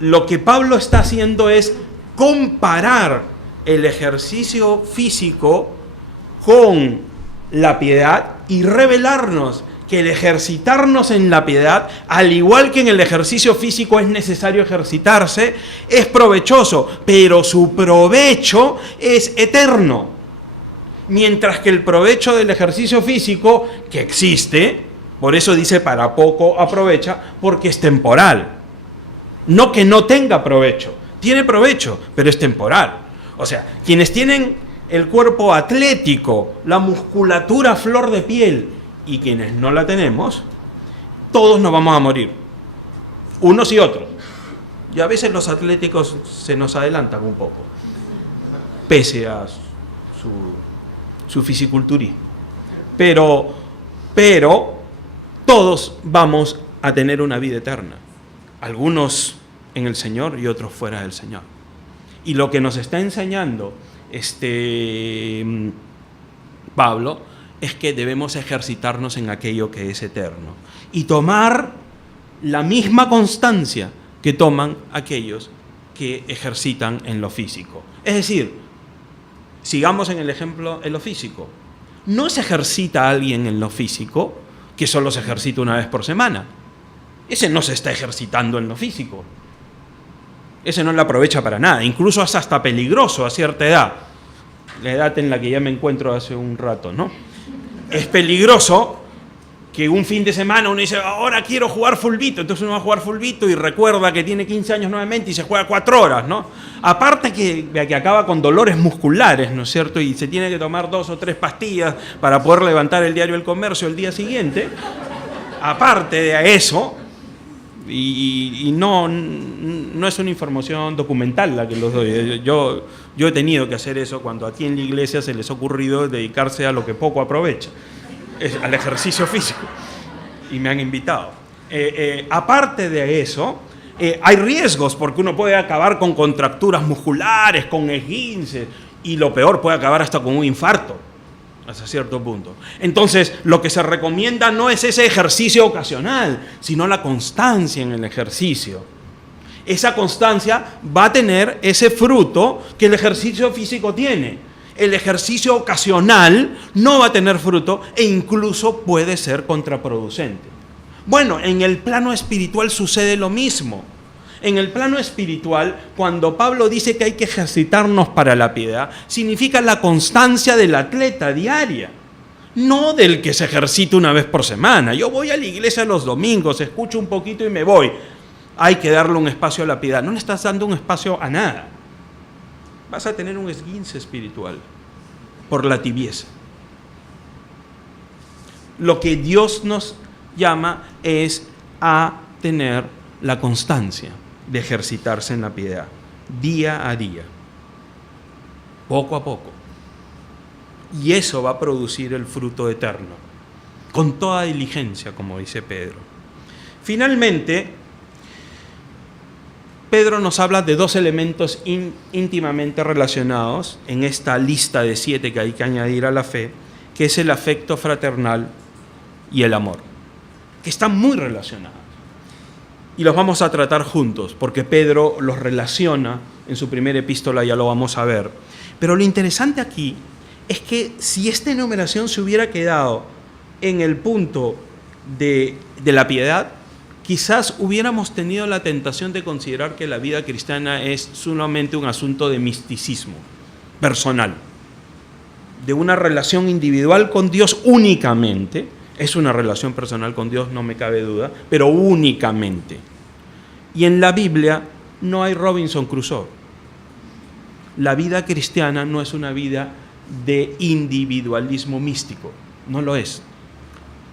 Lo que Pablo está haciendo es comparar el ejercicio físico con la piedad y revelarnos que el ejercitarnos en la piedad, al igual que en el ejercicio físico es necesario ejercitarse, es provechoso, pero su provecho es eterno. Mientras que el provecho del ejercicio físico, que existe, por eso dice para poco aprovecha, porque es temporal. No que no tenga provecho, tiene provecho, pero es temporal. O sea, quienes tienen el cuerpo atlético, la musculatura a flor de piel, y quienes no la tenemos, todos nos vamos a morir, unos y otros. Y a veces los atléticos se nos adelantan un poco, pese a su fisiculturismo. Pero todos vamos a tener una vida eterna, algunos en el Señor y otros fuera del Señor. Y lo que nos está enseñando Pablo es que debemos ejercitarnos en aquello que es eterno y tomar la misma constancia que toman aquellos que ejercitan en lo físico. Es decir, sigamos en el ejemplo en lo físico. No se ejercita a alguien en lo físico que solo se ejercita una vez por semana. Ese no se está ejercitando en lo físico. Ese no lo aprovecha para nada. Incluso es hasta peligroso a cierta edad. La edad en la que ya me encuentro hace un rato, ¿no? Es peligroso que un fin de semana uno dice, ahora quiero jugar fulbito, entonces uno va a jugar fulbito y recuerda que tiene 15 años nuevamente y se juega 4 horas, ¿no? Aparte que acaba con dolores musculares, ¿no es cierto? Y se tiene que tomar 2 o 3 pastillas para poder levantar el diario El Comercio el día siguiente. aparte de eso, y no es una información documental la que los doy. Yo he tenido que hacer eso cuando aquí en la iglesia se les ha ocurrido dedicarse a lo que poco aprovecha, al ejercicio físico, y me han invitado. Aparte de eso, hay riesgos porque uno puede acabar con contracturas musculares, con esguinces, y lo peor, puede acabar hasta con un infarto, hasta cierto punto. Entonces, lo que se recomienda no es ese ejercicio ocasional, sino la constancia en el ejercicio. Esa constancia va a tener ese fruto que el ejercicio físico tiene. El ejercicio ocasional no va a tener fruto e incluso puede ser contraproducente. Bueno, en el plano espiritual sucede lo mismo. En el plano espiritual, cuando Pablo dice que hay que ejercitarnos para la piedad, significa la constancia del atleta diaria, no del que se ejercita una vez por semana. Yo voy a la iglesia los domingos, escucho un poquito y me voy. Hay que darle un espacio a la piedad. No le estás dando un espacio a nada. Vas a tener un esguince espiritual por la tibieza. Lo que Dios nos llama es a tener la constancia de ejercitarse en la piedad, día a día, poco a poco. Y eso va a producir el fruto eterno, con toda diligencia, como dice Pedro. Finalmente, Pedro nos habla de dos elementos íntimamente relacionados en esta lista de 7 que hay que añadir a la fe, que es el afecto fraternal y el amor, que están muy relacionados. Y los vamos a tratar juntos, porque Pedro los relaciona en su primera epístola, ya lo vamos a ver. Pero lo interesante aquí es que si esta enumeración se hubiera quedado en el punto de la piedad, quizás hubiéramos tenido la tentación de considerar que la vida cristiana es solamente un asunto de misticismo personal, de una relación individual con Dios únicamente. Es una relación personal con Dios, no me cabe duda, pero únicamente. Y en la Biblia no hay Robinson Crusoe. La vida cristiana no es una vida de individualismo místico, no lo es.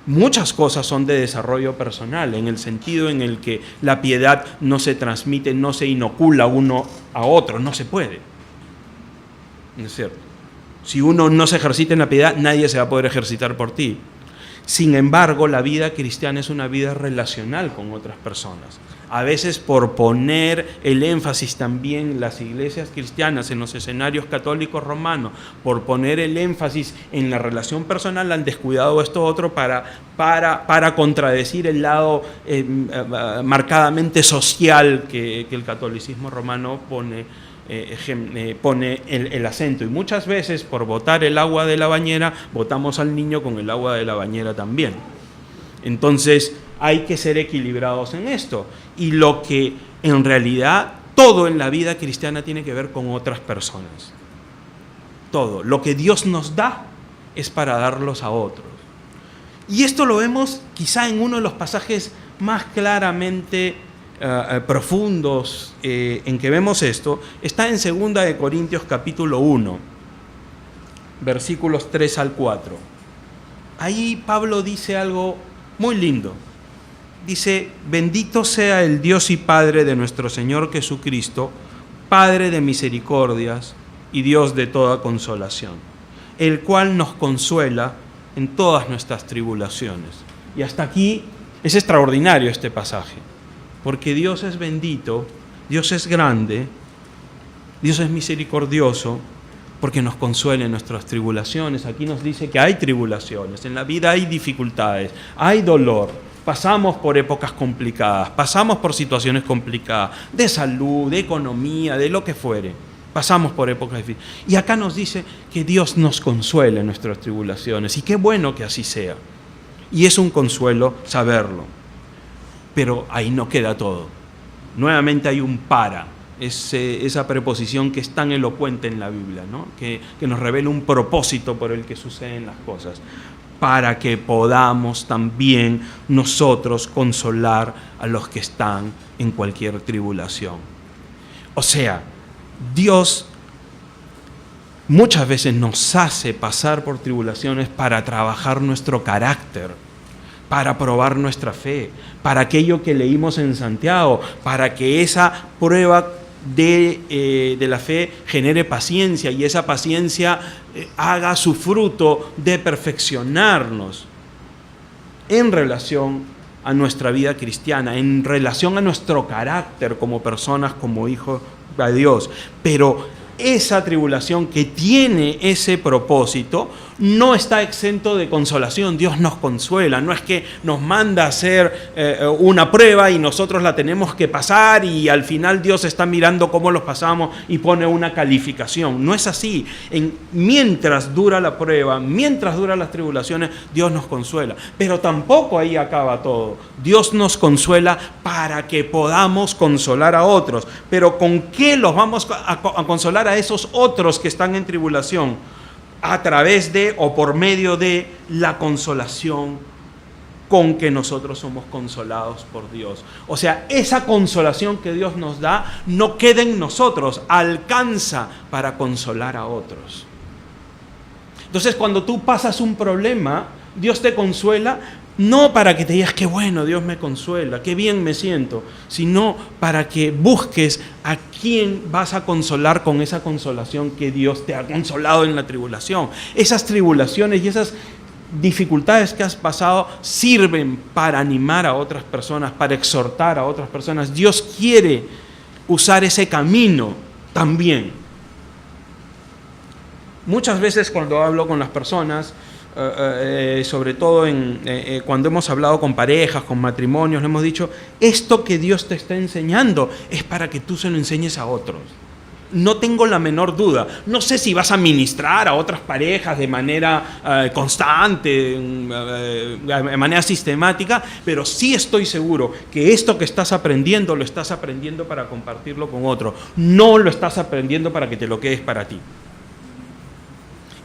Muchas cosas son de desarrollo personal, en el sentido en el que la piedad no se transmite, no se inocula uno a otro, no se puede. ¿No es cierto? Si uno no se ejercita en la piedad, nadie se va a poder ejercitar por ti. Sin embargo, la vida cristiana es una vida relacional con otras personas. A veces, por poner el énfasis también las iglesias cristianas en los escenarios católicos romanos, por poner el énfasis en la relación personal, han descuidado esto otro para contradecir el lado marcadamente social que el catolicismo romano pone el acento. Y muchas veces, por botar el agua de la bañera, botamos al niño con el agua de la bañera también. Entonces, hay que ser equilibrados en esto. Y lo que en realidad todo en la vida cristiana tiene que ver con otras personas. Todo. Lo que Dios nos da es para darlos a otros. Y esto lo vemos quizá en uno de los pasajes más claramente profundos en que vemos esto. Está en 2 de Corintios capítulo 1, versículos 3 al 4. Ahí Pablo dice algo muy lindo. Dice: bendito sea el Dios y Padre de nuestro Señor Jesucristo, Padre de misericordias y Dios de toda consolación, el cual nos consuela en todas nuestras tribulaciones. Y hasta aquí es extraordinario este pasaje, porque Dios es bendito, Dios es grande, Dios es misericordioso, porque nos consuela en nuestras tribulaciones. Aquí nos dice que hay tribulaciones, en la vida hay dificultades, hay dolor. Pasamos por épocas complicadas, pasamos por situaciones complicadas, de salud, de economía, de lo que fuere. Pasamos por épocas difíciles. Y acá nos dice que Dios nos consuela en nuestras tribulaciones. Y qué bueno que así sea. Y es un consuelo saberlo. Pero ahí no queda todo. Nuevamente hay un para. Esa preposición que es tan elocuente en la Biblia, ¿no? Que nos revela un propósito por el que suceden las cosas, para que podamos también nosotros consolar a los que están en cualquier tribulación. O sea, Dios muchas veces nos hace pasar por tribulaciones para trabajar nuestro carácter, para probar nuestra fe, para aquello que leímos en Santiago, para que esa prueba de la fe genere paciencia y esa paciencia haga su fruto de perfeccionarnos en relación a nuestra vida cristiana, en relación a nuestro carácter como personas, como hijos de Dios. Pero esa tribulación que tiene ese propósito no está exento de consolación. Dios nos consuela, no es que nos manda a hacer una prueba y nosotros la tenemos que pasar y al final Dios está mirando cómo los pasamos y pone una calificación. No es así. Mientras dura la prueba, mientras duran las tribulaciones, Dios nos consuela. Pero tampoco ahí acaba todo. Dios nos consuela para que podamos consolar a otros. Pero ¿con qué los vamos a consolar a esos otros que están en tribulación? A través de o por medio de la consolación con que nosotros somos consolados por Dios. O sea, esa consolación que Dios nos da no queda en nosotros, alcanza para consolar a otros. Entonces, cuando tú pasas un problema, Dios te consuela no para que te digas qué bueno, Dios me consuela, qué bien me siento, sino para que busques a quién vas a consolar con esa consolación que Dios te ha consolado en la tribulación. Esas tribulaciones y esas dificultades que has pasado sirven para animar a otras personas, para exhortar a otras personas. Dios quiere usar ese camino también. Muchas veces cuando hablo con las personas, sobre todo cuando hemos hablado con parejas, con matrimonios, le hemos dicho, esto que Dios te está enseñando es para que tú se lo enseñes a otros. No tengo la menor duda. No sé si vas a ministrar a otras parejas de manera constante, de manera sistemática, pero sí estoy seguro que esto que estás aprendiendo lo estás aprendiendo para compartirlo con otro. No lo estás aprendiendo para que te lo quedes para ti.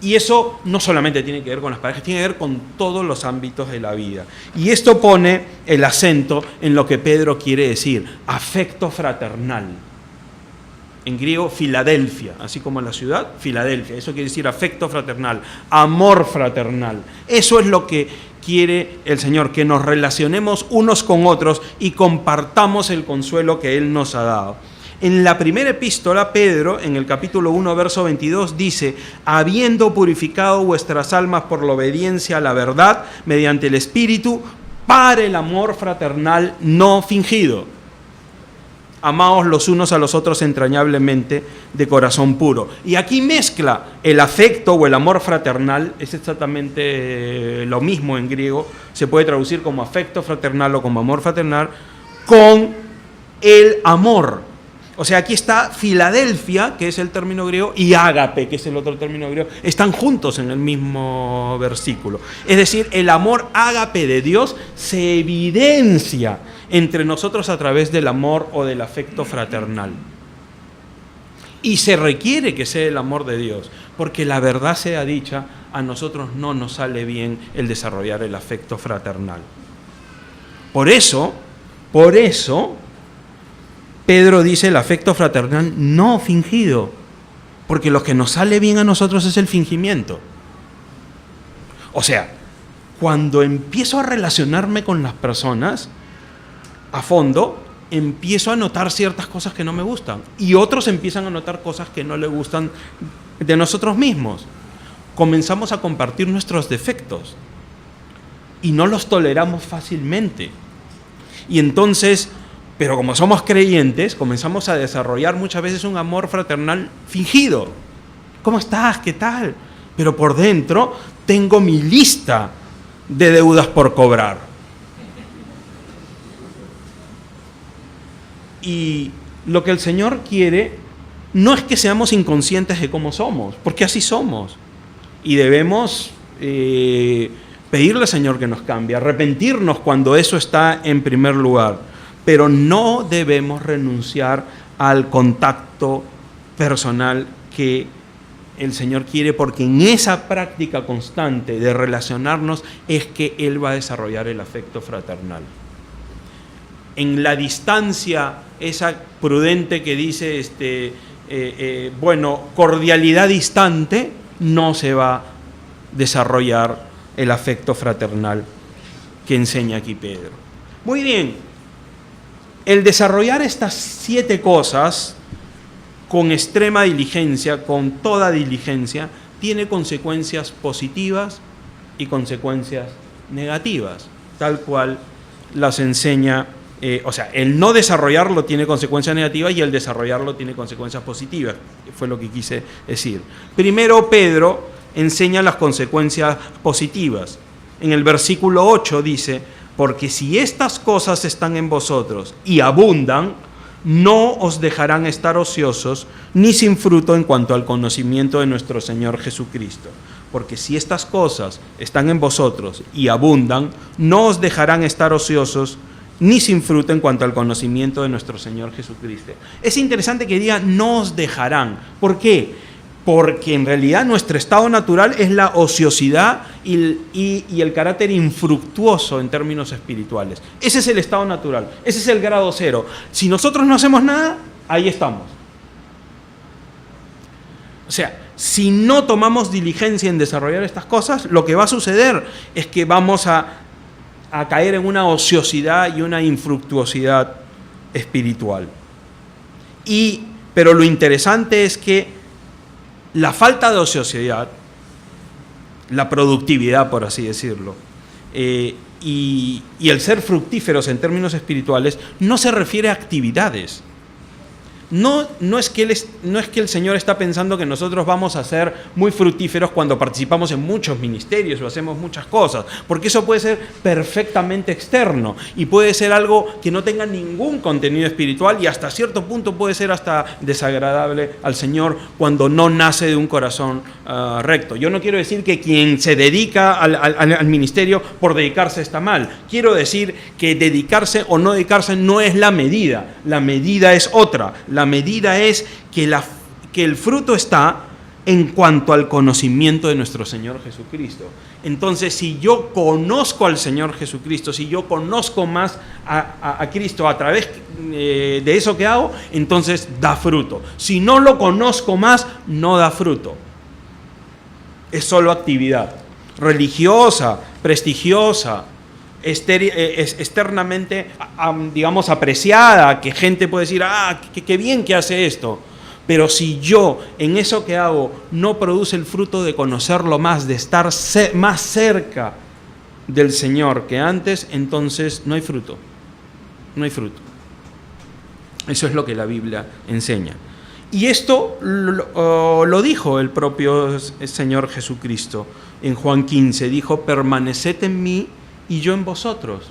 Y eso no solamente tiene que ver con las parejas, tiene que ver con todos los ámbitos de la vida. Y esto pone el acento en lo que Pedro quiere decir, afecto fraternal. En griego, Filadelfia, así como la ciudad, Filadelfia. Eso quiere decir afecto fraternal, amor fraternal. Eso es lo que quiere el Señor, que nos relacionemos unos con otros y compartamos el consuelo que Él nos ha dado. En la primera epístola, Pedro, en el capítulo 1, verso 22, dice, habiendo purificado vuestras almas por la obediencia a la verdad, mediante el Espíritu, para el amor fraternal no fingido. Amaos los unos a los otros entrañablemente de corazón puro. Y aquí mezcla el afecto o el amor fraternal, es exactamente lo mismo en griego, se puede traducir como afecto fraternal o como amor fraternal, con el amor. O sea, aquí está Filadelfia, que es el término griego, y ágape, que es el otro término griego, están juntos en el mismo versículo. Es decir, el amor ágape de Dios se evidencia entre nosotros a través del amor o del afecto fraternal. Y se requiere que sea el amor de Dios, porque la verdad sea dicha, a nosotros no nos sale bien el desarrollar el afecto fraternal. Por eso, Pedro dice el afecto fraternal no fingido, porque lo que nos sale bien a nosotros es el fingimiento. O sea, cuando empiezo a relacionarme con las personas a fondo, empiezo a notar ciertas cosas que no me gustan y otros empiezan a notar cosas que no les gustan de nosotros mismos. Comenzamos a compartir nuestros defectos y no los toleramos fácilmente. Y entonces, pero como somos creyentes, comenzamos a desarrollar muchas veces un amor fraternal fingido. ¿Cómo estás? ¿Qué tal? Pero por dentro tengo mi lista de deudas por cobrar. Y lo que el Señor quiere no es que seamos inconscientes de cómo somos, porque así somos. Y debemos pedirle al Señor que nos cambie, arrepentirnos cuando eso está en primer lugar. Pero no debemos renunciar al contacto personal que el Señor quiere, porque en esa práctica constante de relacionarnos es que Él va a desarrollar el afecto fraternal. En la distancia, esa prudente que dice, cordialidad distante, no se va a desarrollar el afecto fraternal. que enseña aquí Pedro. Muy bien, el desarrollar estas 7 cosas con extrema diligencia, con toda diligencia, tiene consecuencias positivas y consecuencias negativas, tal cual las enseña, el no desarrollarlo tiene consecuencias negativas y el desarrollarlo tiene consecuencias positivas, que fue lo que quise decir. Primero, Pedro enseña las consecuencias positivas. En el versículo 8 dice: porque si estas cosas están en vosotros y abundan, no os dejarán estar ociosos ni sin fruto en cuanto al conocimiento de nuestro Señor Jesucristo. Porque si estas cosas están en vosotros y abundan, no os dejarán estar ociosos ni sin fruto en cuanto al conocimiento de nuestro Señor Jesucristo. Es interesante que diga no os dejarán. ¿Por qué? Porque en realidad nuestro estado natural es la ociosidad y el carácter infructuoso en términos espirituales. Ese es el estado natural, ese es el grado 0. Si nosotros no hacemos nada, ahí estamos. O sea, si no tomamos diligencia en desarrollar estas cosas, lo que va a suceder es que vamos a caer en una ociosidad y una infructuosidad espiritual. Pero lo interesante es que la falta de ociosidad, la productividad, por así decirlo, y el ser fructíferos en términos espirituales, no se refiere a actividades. No es que el Señor está pensando que nosotros vamos a ser muy fructíferos cuando participamos en muchos ministerios o hacemos muchas cosas, porque eso puede ser perfectamente externo y puede ser algo que no tenga ningún contenido espiritual y hasta cierto punto puede ser hasta desagradable al Señor cuando no nace de un corazón recto. Yo no quiero decir que quien se dedica al ministerio por dedicarse está mal. Quiero decir que dedicarse o no dedicarse no es la medida. La medida es otra. La medida es que el fruto está en cuanto al conocimiento de nuestro Señor Jesucristo. Entonces, si yo conozco al Señor Jesucristo, si yo conozco más a Cristo a través de eso que hago, entonces da fruto. Si no lo conozco más, no da fruto. Es solo actividad religiosa, prestigiosa, externamente, digamos, apreciada, que gente puede decir, qué bien que hace esto. Pero si yo en eso que hago no produce el fruto de conocerlo más, de estar más cerca del Señor que antes, entonces no hay fruto. No hay fruto. Eso es lo que la Biblia enseña. Y esto lo dijo el propio Señor Jesucristo en Juan 15. Dijo: permaneced en mí y yo en vosotros.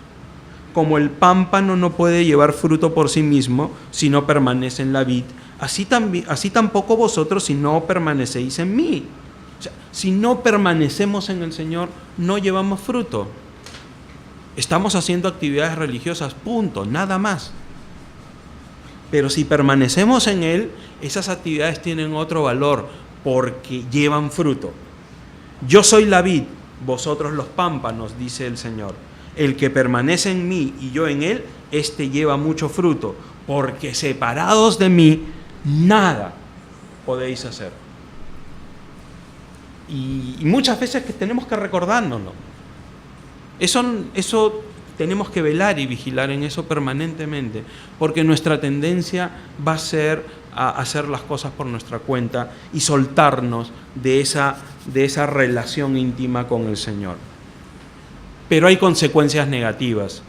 Como el pámpano no puede llevar fruto por sí mismo si no permanece en la vid, así tampoco vosotros si no permanecéis en mí. O sea, si no permanecemos en el Señor, no llevamos fruto. Estamos haciendo actividades religiosas, punto, nada más. Pero si permanecemos en Él, esas actividades tienen otro valor porque llevan fruto. Yo soy la vid, vosotros los pámpanos, dice el Señor. El que permanece en mí y yo en él, éste lleva mucho fruto, porque separados de mí, nada podéis hacer. Y muchas veces que tenemos que recordárnoslo. Eso tenemos que velar y vigilar en eso permanentemente, porque nuestra tendencia va a ser a hacer las cosas por nuestra cuenta y soltarnos de esa relación íntima con el Señor. Pero hay consecuencias negativas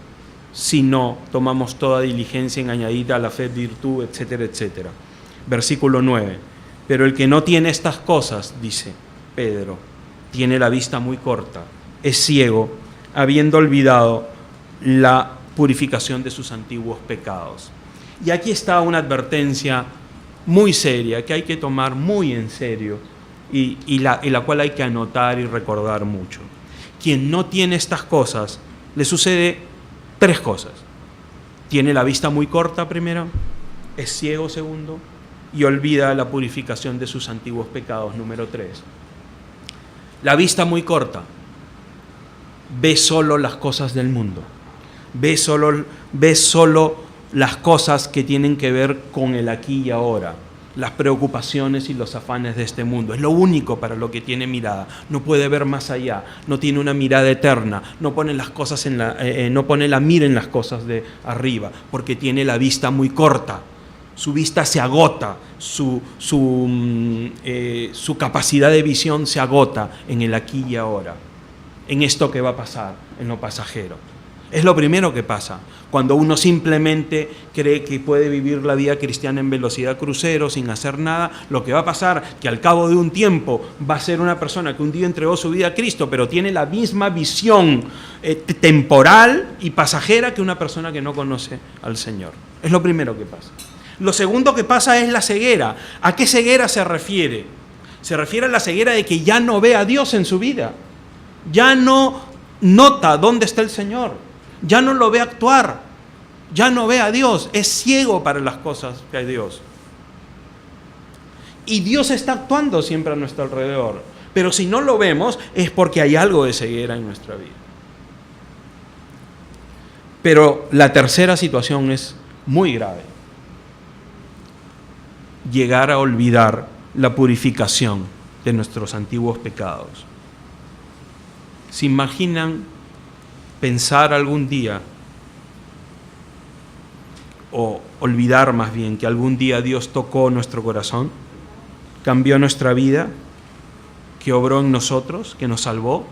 si no tomamos toda diligencia en añadir a la fe virtud, etcétera, etcétera. Versículo 9. Pero el que no tiene estas cosas, dice Pedro, tiene la vista muy corta, es ciego, habiendo olvidado la purificación de sus antiguos pecados. Y aquí está una advertencia muy seria que hay que tomar muy en serio y la cual hay que anotar y recordar mucho. Quien no tiene estas cosas, le sucede 3 cosas. Tiene la vista muy corta primero, es ciego segundo, y olvida la purificación de sus antiguos pecados número 3. La vista muy corta, ve solo las cosas del mundo, ve solo las cosas que tienen que ver con el aquí y ahora. las preocupaciones y los afanes de este mundo. Es lo único para lo que tiene mirada. No puede ver más allá, no tiene una mirada eterna, no pone las cosas no pone la mira en las cosas de arriba, porque tiene la vista muy corta. Su vista se agota, su capacidad de visión se agota en el aquí y ahora, en esto que va a pasar, en lo pasajero. Es lo primero que pasa cuando uno simplemente cree que puede vivir la vida cristiana en velocidad crucero sin hacer nada. Lo que va a pasar que al cabo de un tiempo va a ser una persona que un día entregó su vida a Cristo, pero tiene la misma visión temporal y pasajera que una persona que no conoce al Señor. Es lo primero que pasa. Lo segundo que pasa es la ceguera. ¿A qué ceguera se refiere? Se refiere a la ceguera de que ya no ve a Dios en su vida. Ya no nota dónde está el Señor. Ya no lo ve actuar. Ya no ve a Dios. Es ciego para las cosas de Dios. Y Dios está actuando siempre a nuestro alrededor. Pero si no lo vemos es porque hay algo de ceguera en nuestra vida. Pero la tercera situación es muy grave. Llegar a olvidar la purificación de nuestros antiguos pecados. ¿Se imaginan pensar algún día, o olvidar más bien, que algún día Dios tocó nuestro corazón, cambió nuestra vida, que obró en nosotros, que nos salvó?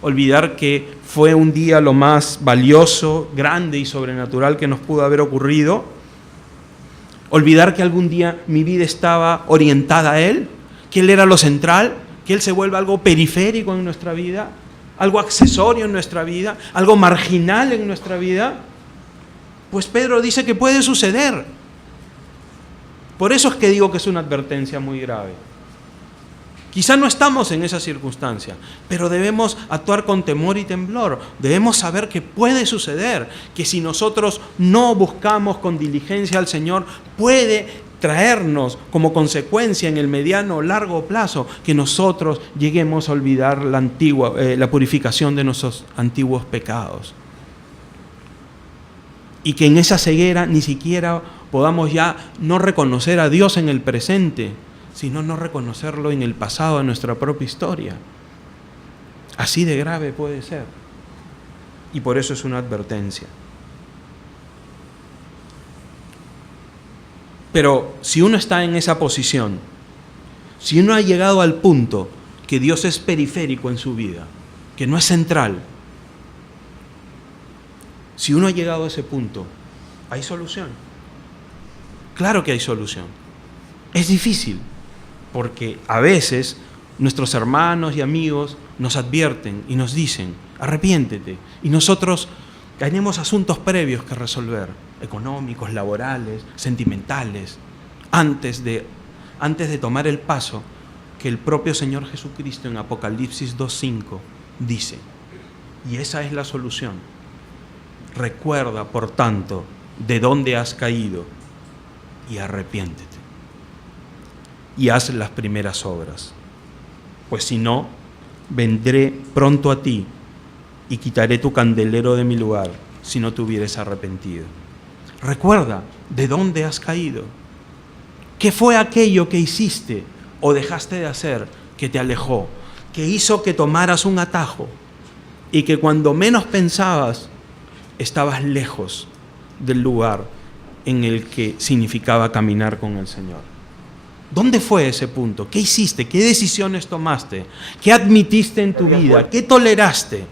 Olvidar que fue un día lo más valioso, grande y sobrenatural que nos pudo haber ocurrido. Olvidar que algún día mi vida estaba orientada a Él, que Él era lo central, que Él se vuelve algo periférico en nuestra vida, algo accesorio en nuestra vida, algo marginal en nuestra vida. Pues Pedro dice que puede suceder. Por eso es que digo que es una advertencia muy grave. Quizá no estamos en esa circunstancia, pero debemos actuar con temor y temblor. Debemos saber que puede suceder, que si nosotros no buscamos con diligencia al Señor, puede traernos como consecuencia en el mediano o largo plazo que nosotros lleguemos a olvidar la purificación de nuestros antiguos pecados. Y que en esa ceguera ni siquiera podamos ya no reconocer a Dios en el presente, sino no reconocerlo en el pasado de nuestra propia historia. Así de grave puede ser. Y por eso es una advertencia. Pero si uno está en esa posición, si uno ha llegado al punto que Dios es periférico en su vida, que no es central, si uno ha llegado a ese punto, ¿hay solución? Claro que hay solución. Es difícil, porque a veces nuestros hermanos y amigos nos advierten y nos dicen, arrepiéntete, y nosotros tenemos asuntos previos que resolver, económicos, laborales, sentimentales, antes de tomar el paso que el propio Señor Jesucristo en Apocalipsis 2:5 dice. Y esa es la solución. Recuerda, por tanto, de dónde has caído y arrepiéntete. Y haz las primeras obras. Pues si no, vendré pronto a ti y quitaré tu candelero de mi lugar si no te hubieres arrepentido. Recuerda de dónde has caído. ¿Qué fue aquello que hiciste o dejaste de hacer que te alejó, que hizo que tomaras un atajo y que cuando menos pensabas estabas lejos del lugar en el que significaba caminar con el Señor? ¿Dónde fue ese punto? ¿Qué hiciste? ¿Qué decisiones tomaste? ¿Qué admitiste en tu vida? ¿Qué toleraste?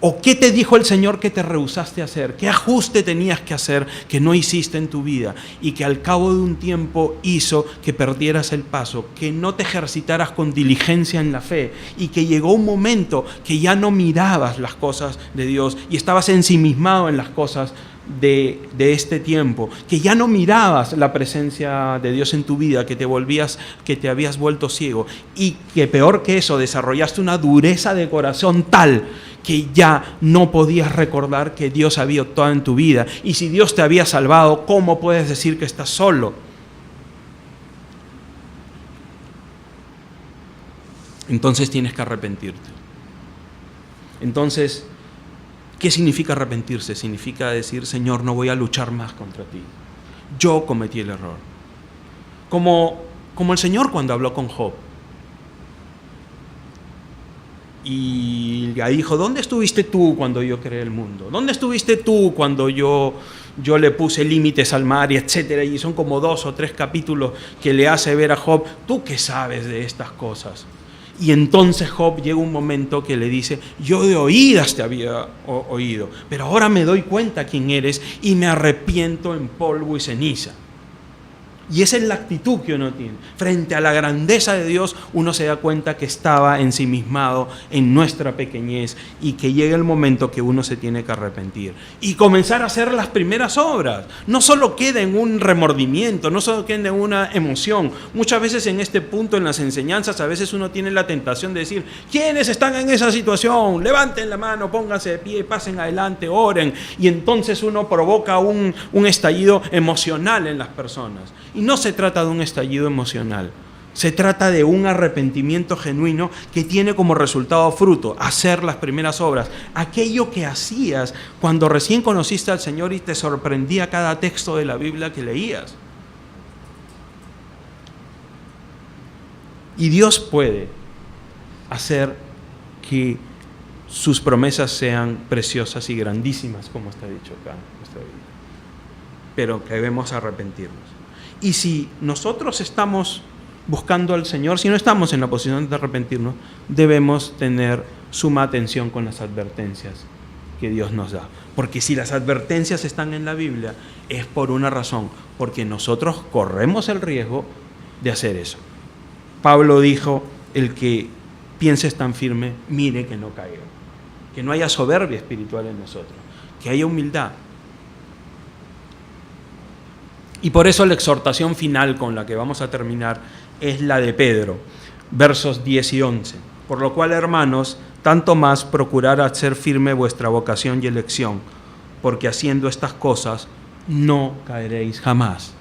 ¿O qué te dijo el Señor que te rehusaste a hacer? ¿Qué ajuste tenías que hacer que no hiciste en tu vida y que al cabo de un tiempo hizo que perdieras el paso, que no te ejercitaras con diligencia en la fe y que llegó un momento que ya no mirabas las cosas de Dios y estabas ensimismado en las cosas de este tiempo, que ya no mirabas la presencia de Dios en tu vida, que te habías vuelto ciego y que peor que eso, desarrollaste una dureza de corazón tal que ya no podías recordar que Dios había actuado en tu vida? Y si Dios te había salvado, ¿cómo puedes decir que estás solo? Entonces tienes que arrepentirte. Entonces, ¿qué significa arrepentirse? Significa decir, Señor, no voy a luchar más contra ti. Yo cometí el error. Como el Señor cuando habló con Job. Y le dijo, ¿dónde estuviste tú cuando yo creé el mundo? ¿Dónde estuviste tú cuando yo le puse límites al mar y etcétera? Y son como 2 o 3 capítulos que le hace ver a Job, ¿tú qué sabes de estas cosas? Y entonces Job llega un momento que le dice, yo de oídas te había oído, pero ahora me doy cuenta quién eres y me arrepiento en polvo y ceniza. Y esa es la actitud que uno tiene. Frente a la grandeza de Dios, uno se da cuenta que estaba ensimismado en nuestra pequeñez y que llega el momento que uno se tiene que arrepentir. Y comenzar a hacer las primeras obras. No solo queda en un remordimiento, no solo queda en una emoción. Muchas veces en este punto, en las enseñanzas, a veces uno tiene la tentación de decir, ¿quiénes están en esa situación? Levanten la mano, pónganse de pie, pasen adelante, oren. Y entonces uno provoca un estallido emocional en las personas. Y no se trata de un estallido emocional, se trata de un arrepentimiento genuino que tiene como resultado fruto, hacer las primeras obras, aquello que hacías cuando recién conociste al Señor y te sorprendía cada texto de la Biblia que leías. Y Dios puede hacer que sus promesas sean preciosas y grandísimas, como está dicho acá en nuestra Biblia, pero que debemos arrepentirnos. Y si nosotros estamos buscando al Señor, si no estamos en la posición de arrepentirnos, debemos tener suma atención con las advertencias que Dios nos da. Porque si las advertencias están en la Biblia, es por una razón, porque nosotros corremos el riesgo de hacer eso. Pablo dijo, el que piense tan firme, mire que no caiga. Que no haya soberbia espiritual en nosotros, que haya humildad. Y por eso la exhortación final con la que vamos a terminar es la de Pedro, versos 10 y 11. Por lo cual, hermanos, tanto más procurad hacer firme vuestra vocación y elección, porque haciendo estas cosas no caeréis jamás.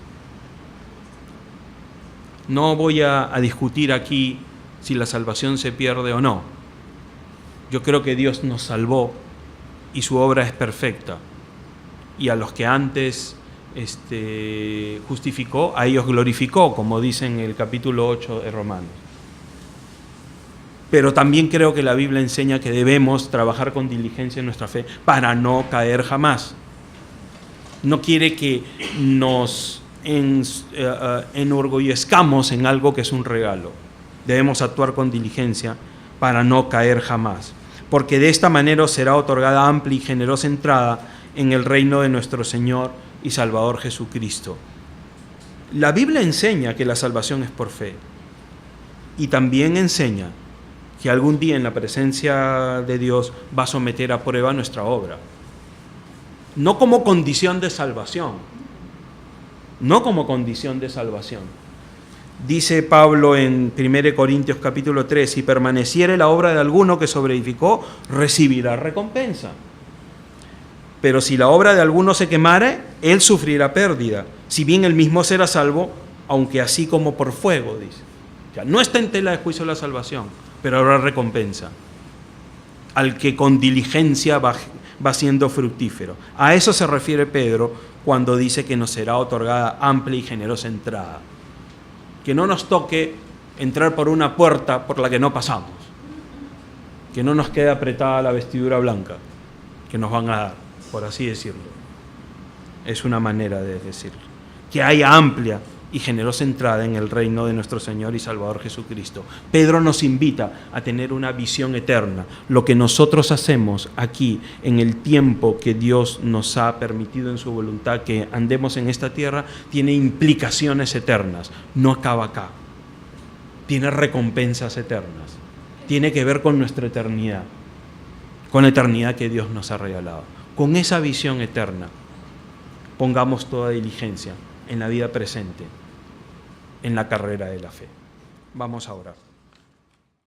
No voy a discutir aquí si la salvación se pierde o no. Yo creo que Dios nos salvó y su obra es perfecta. Y a los que antes justificó, a ellos glorificó, como dice en el capítulo 8 de Romanos. Pero también creo que la Biblia enseña que debemos trabajar con diligencia en nuestra fe para no caer jamás. No quiere que nos enorgullezcamos en algo que es un regalo. Debemos actuar con diligencia para no caer jamás, porque de esta manera os será otorgada amplia y generosa entrada en el reino de nuestro Señor y Salvador Jesucristo. La Biblia enseña que la salvación es por fe y también enseña que algún día en la presencia de Dios va a someter a prueba nuestra obra. No como condición de salvación, no como condición de salvación. Dice Pablo en 1 Corintios capítulo 3, si permaneciere la obra de alguno que sobreedificó, recibirá recompensa. Pero si la obra de alguno se quemare, él sufrirá pérdida, si bien él mismo será salvo, aunque así como por fuego, dice. O sea, no está en tela de juicio la salvación, pero habrá recompensa al que con diligencia va siendo fructífero. A eso se refiere Pedro cuando dice que nos será otorgada amplia y generosa entrada. Que no nos toque entrar por una puerta por la que no pasamos, que no nos quede apretada la vestidura blanca que nos van a dar, por así decirlo. Es una manera de decirlo. Que haya amplia y generosa entrada en el reino de nuestro Señor y Salvador Jesucristo. Pedro nos invita a tener una visión eterna. Lo que nosotros hacemos aquí en el tiempo que Dios nos ha permitido en su voluntad que andemos en esta tierra tiene implicaciones eternas. No acaba acá. Tiene recompensas eternas. Tiene que ver con nuestra eternidad, con la eternidad que Dios nos ha regalado. Con esa visión eterna, pongamos toda diligencia en la vida presente, en la carrera de la fe. Vamos a orar.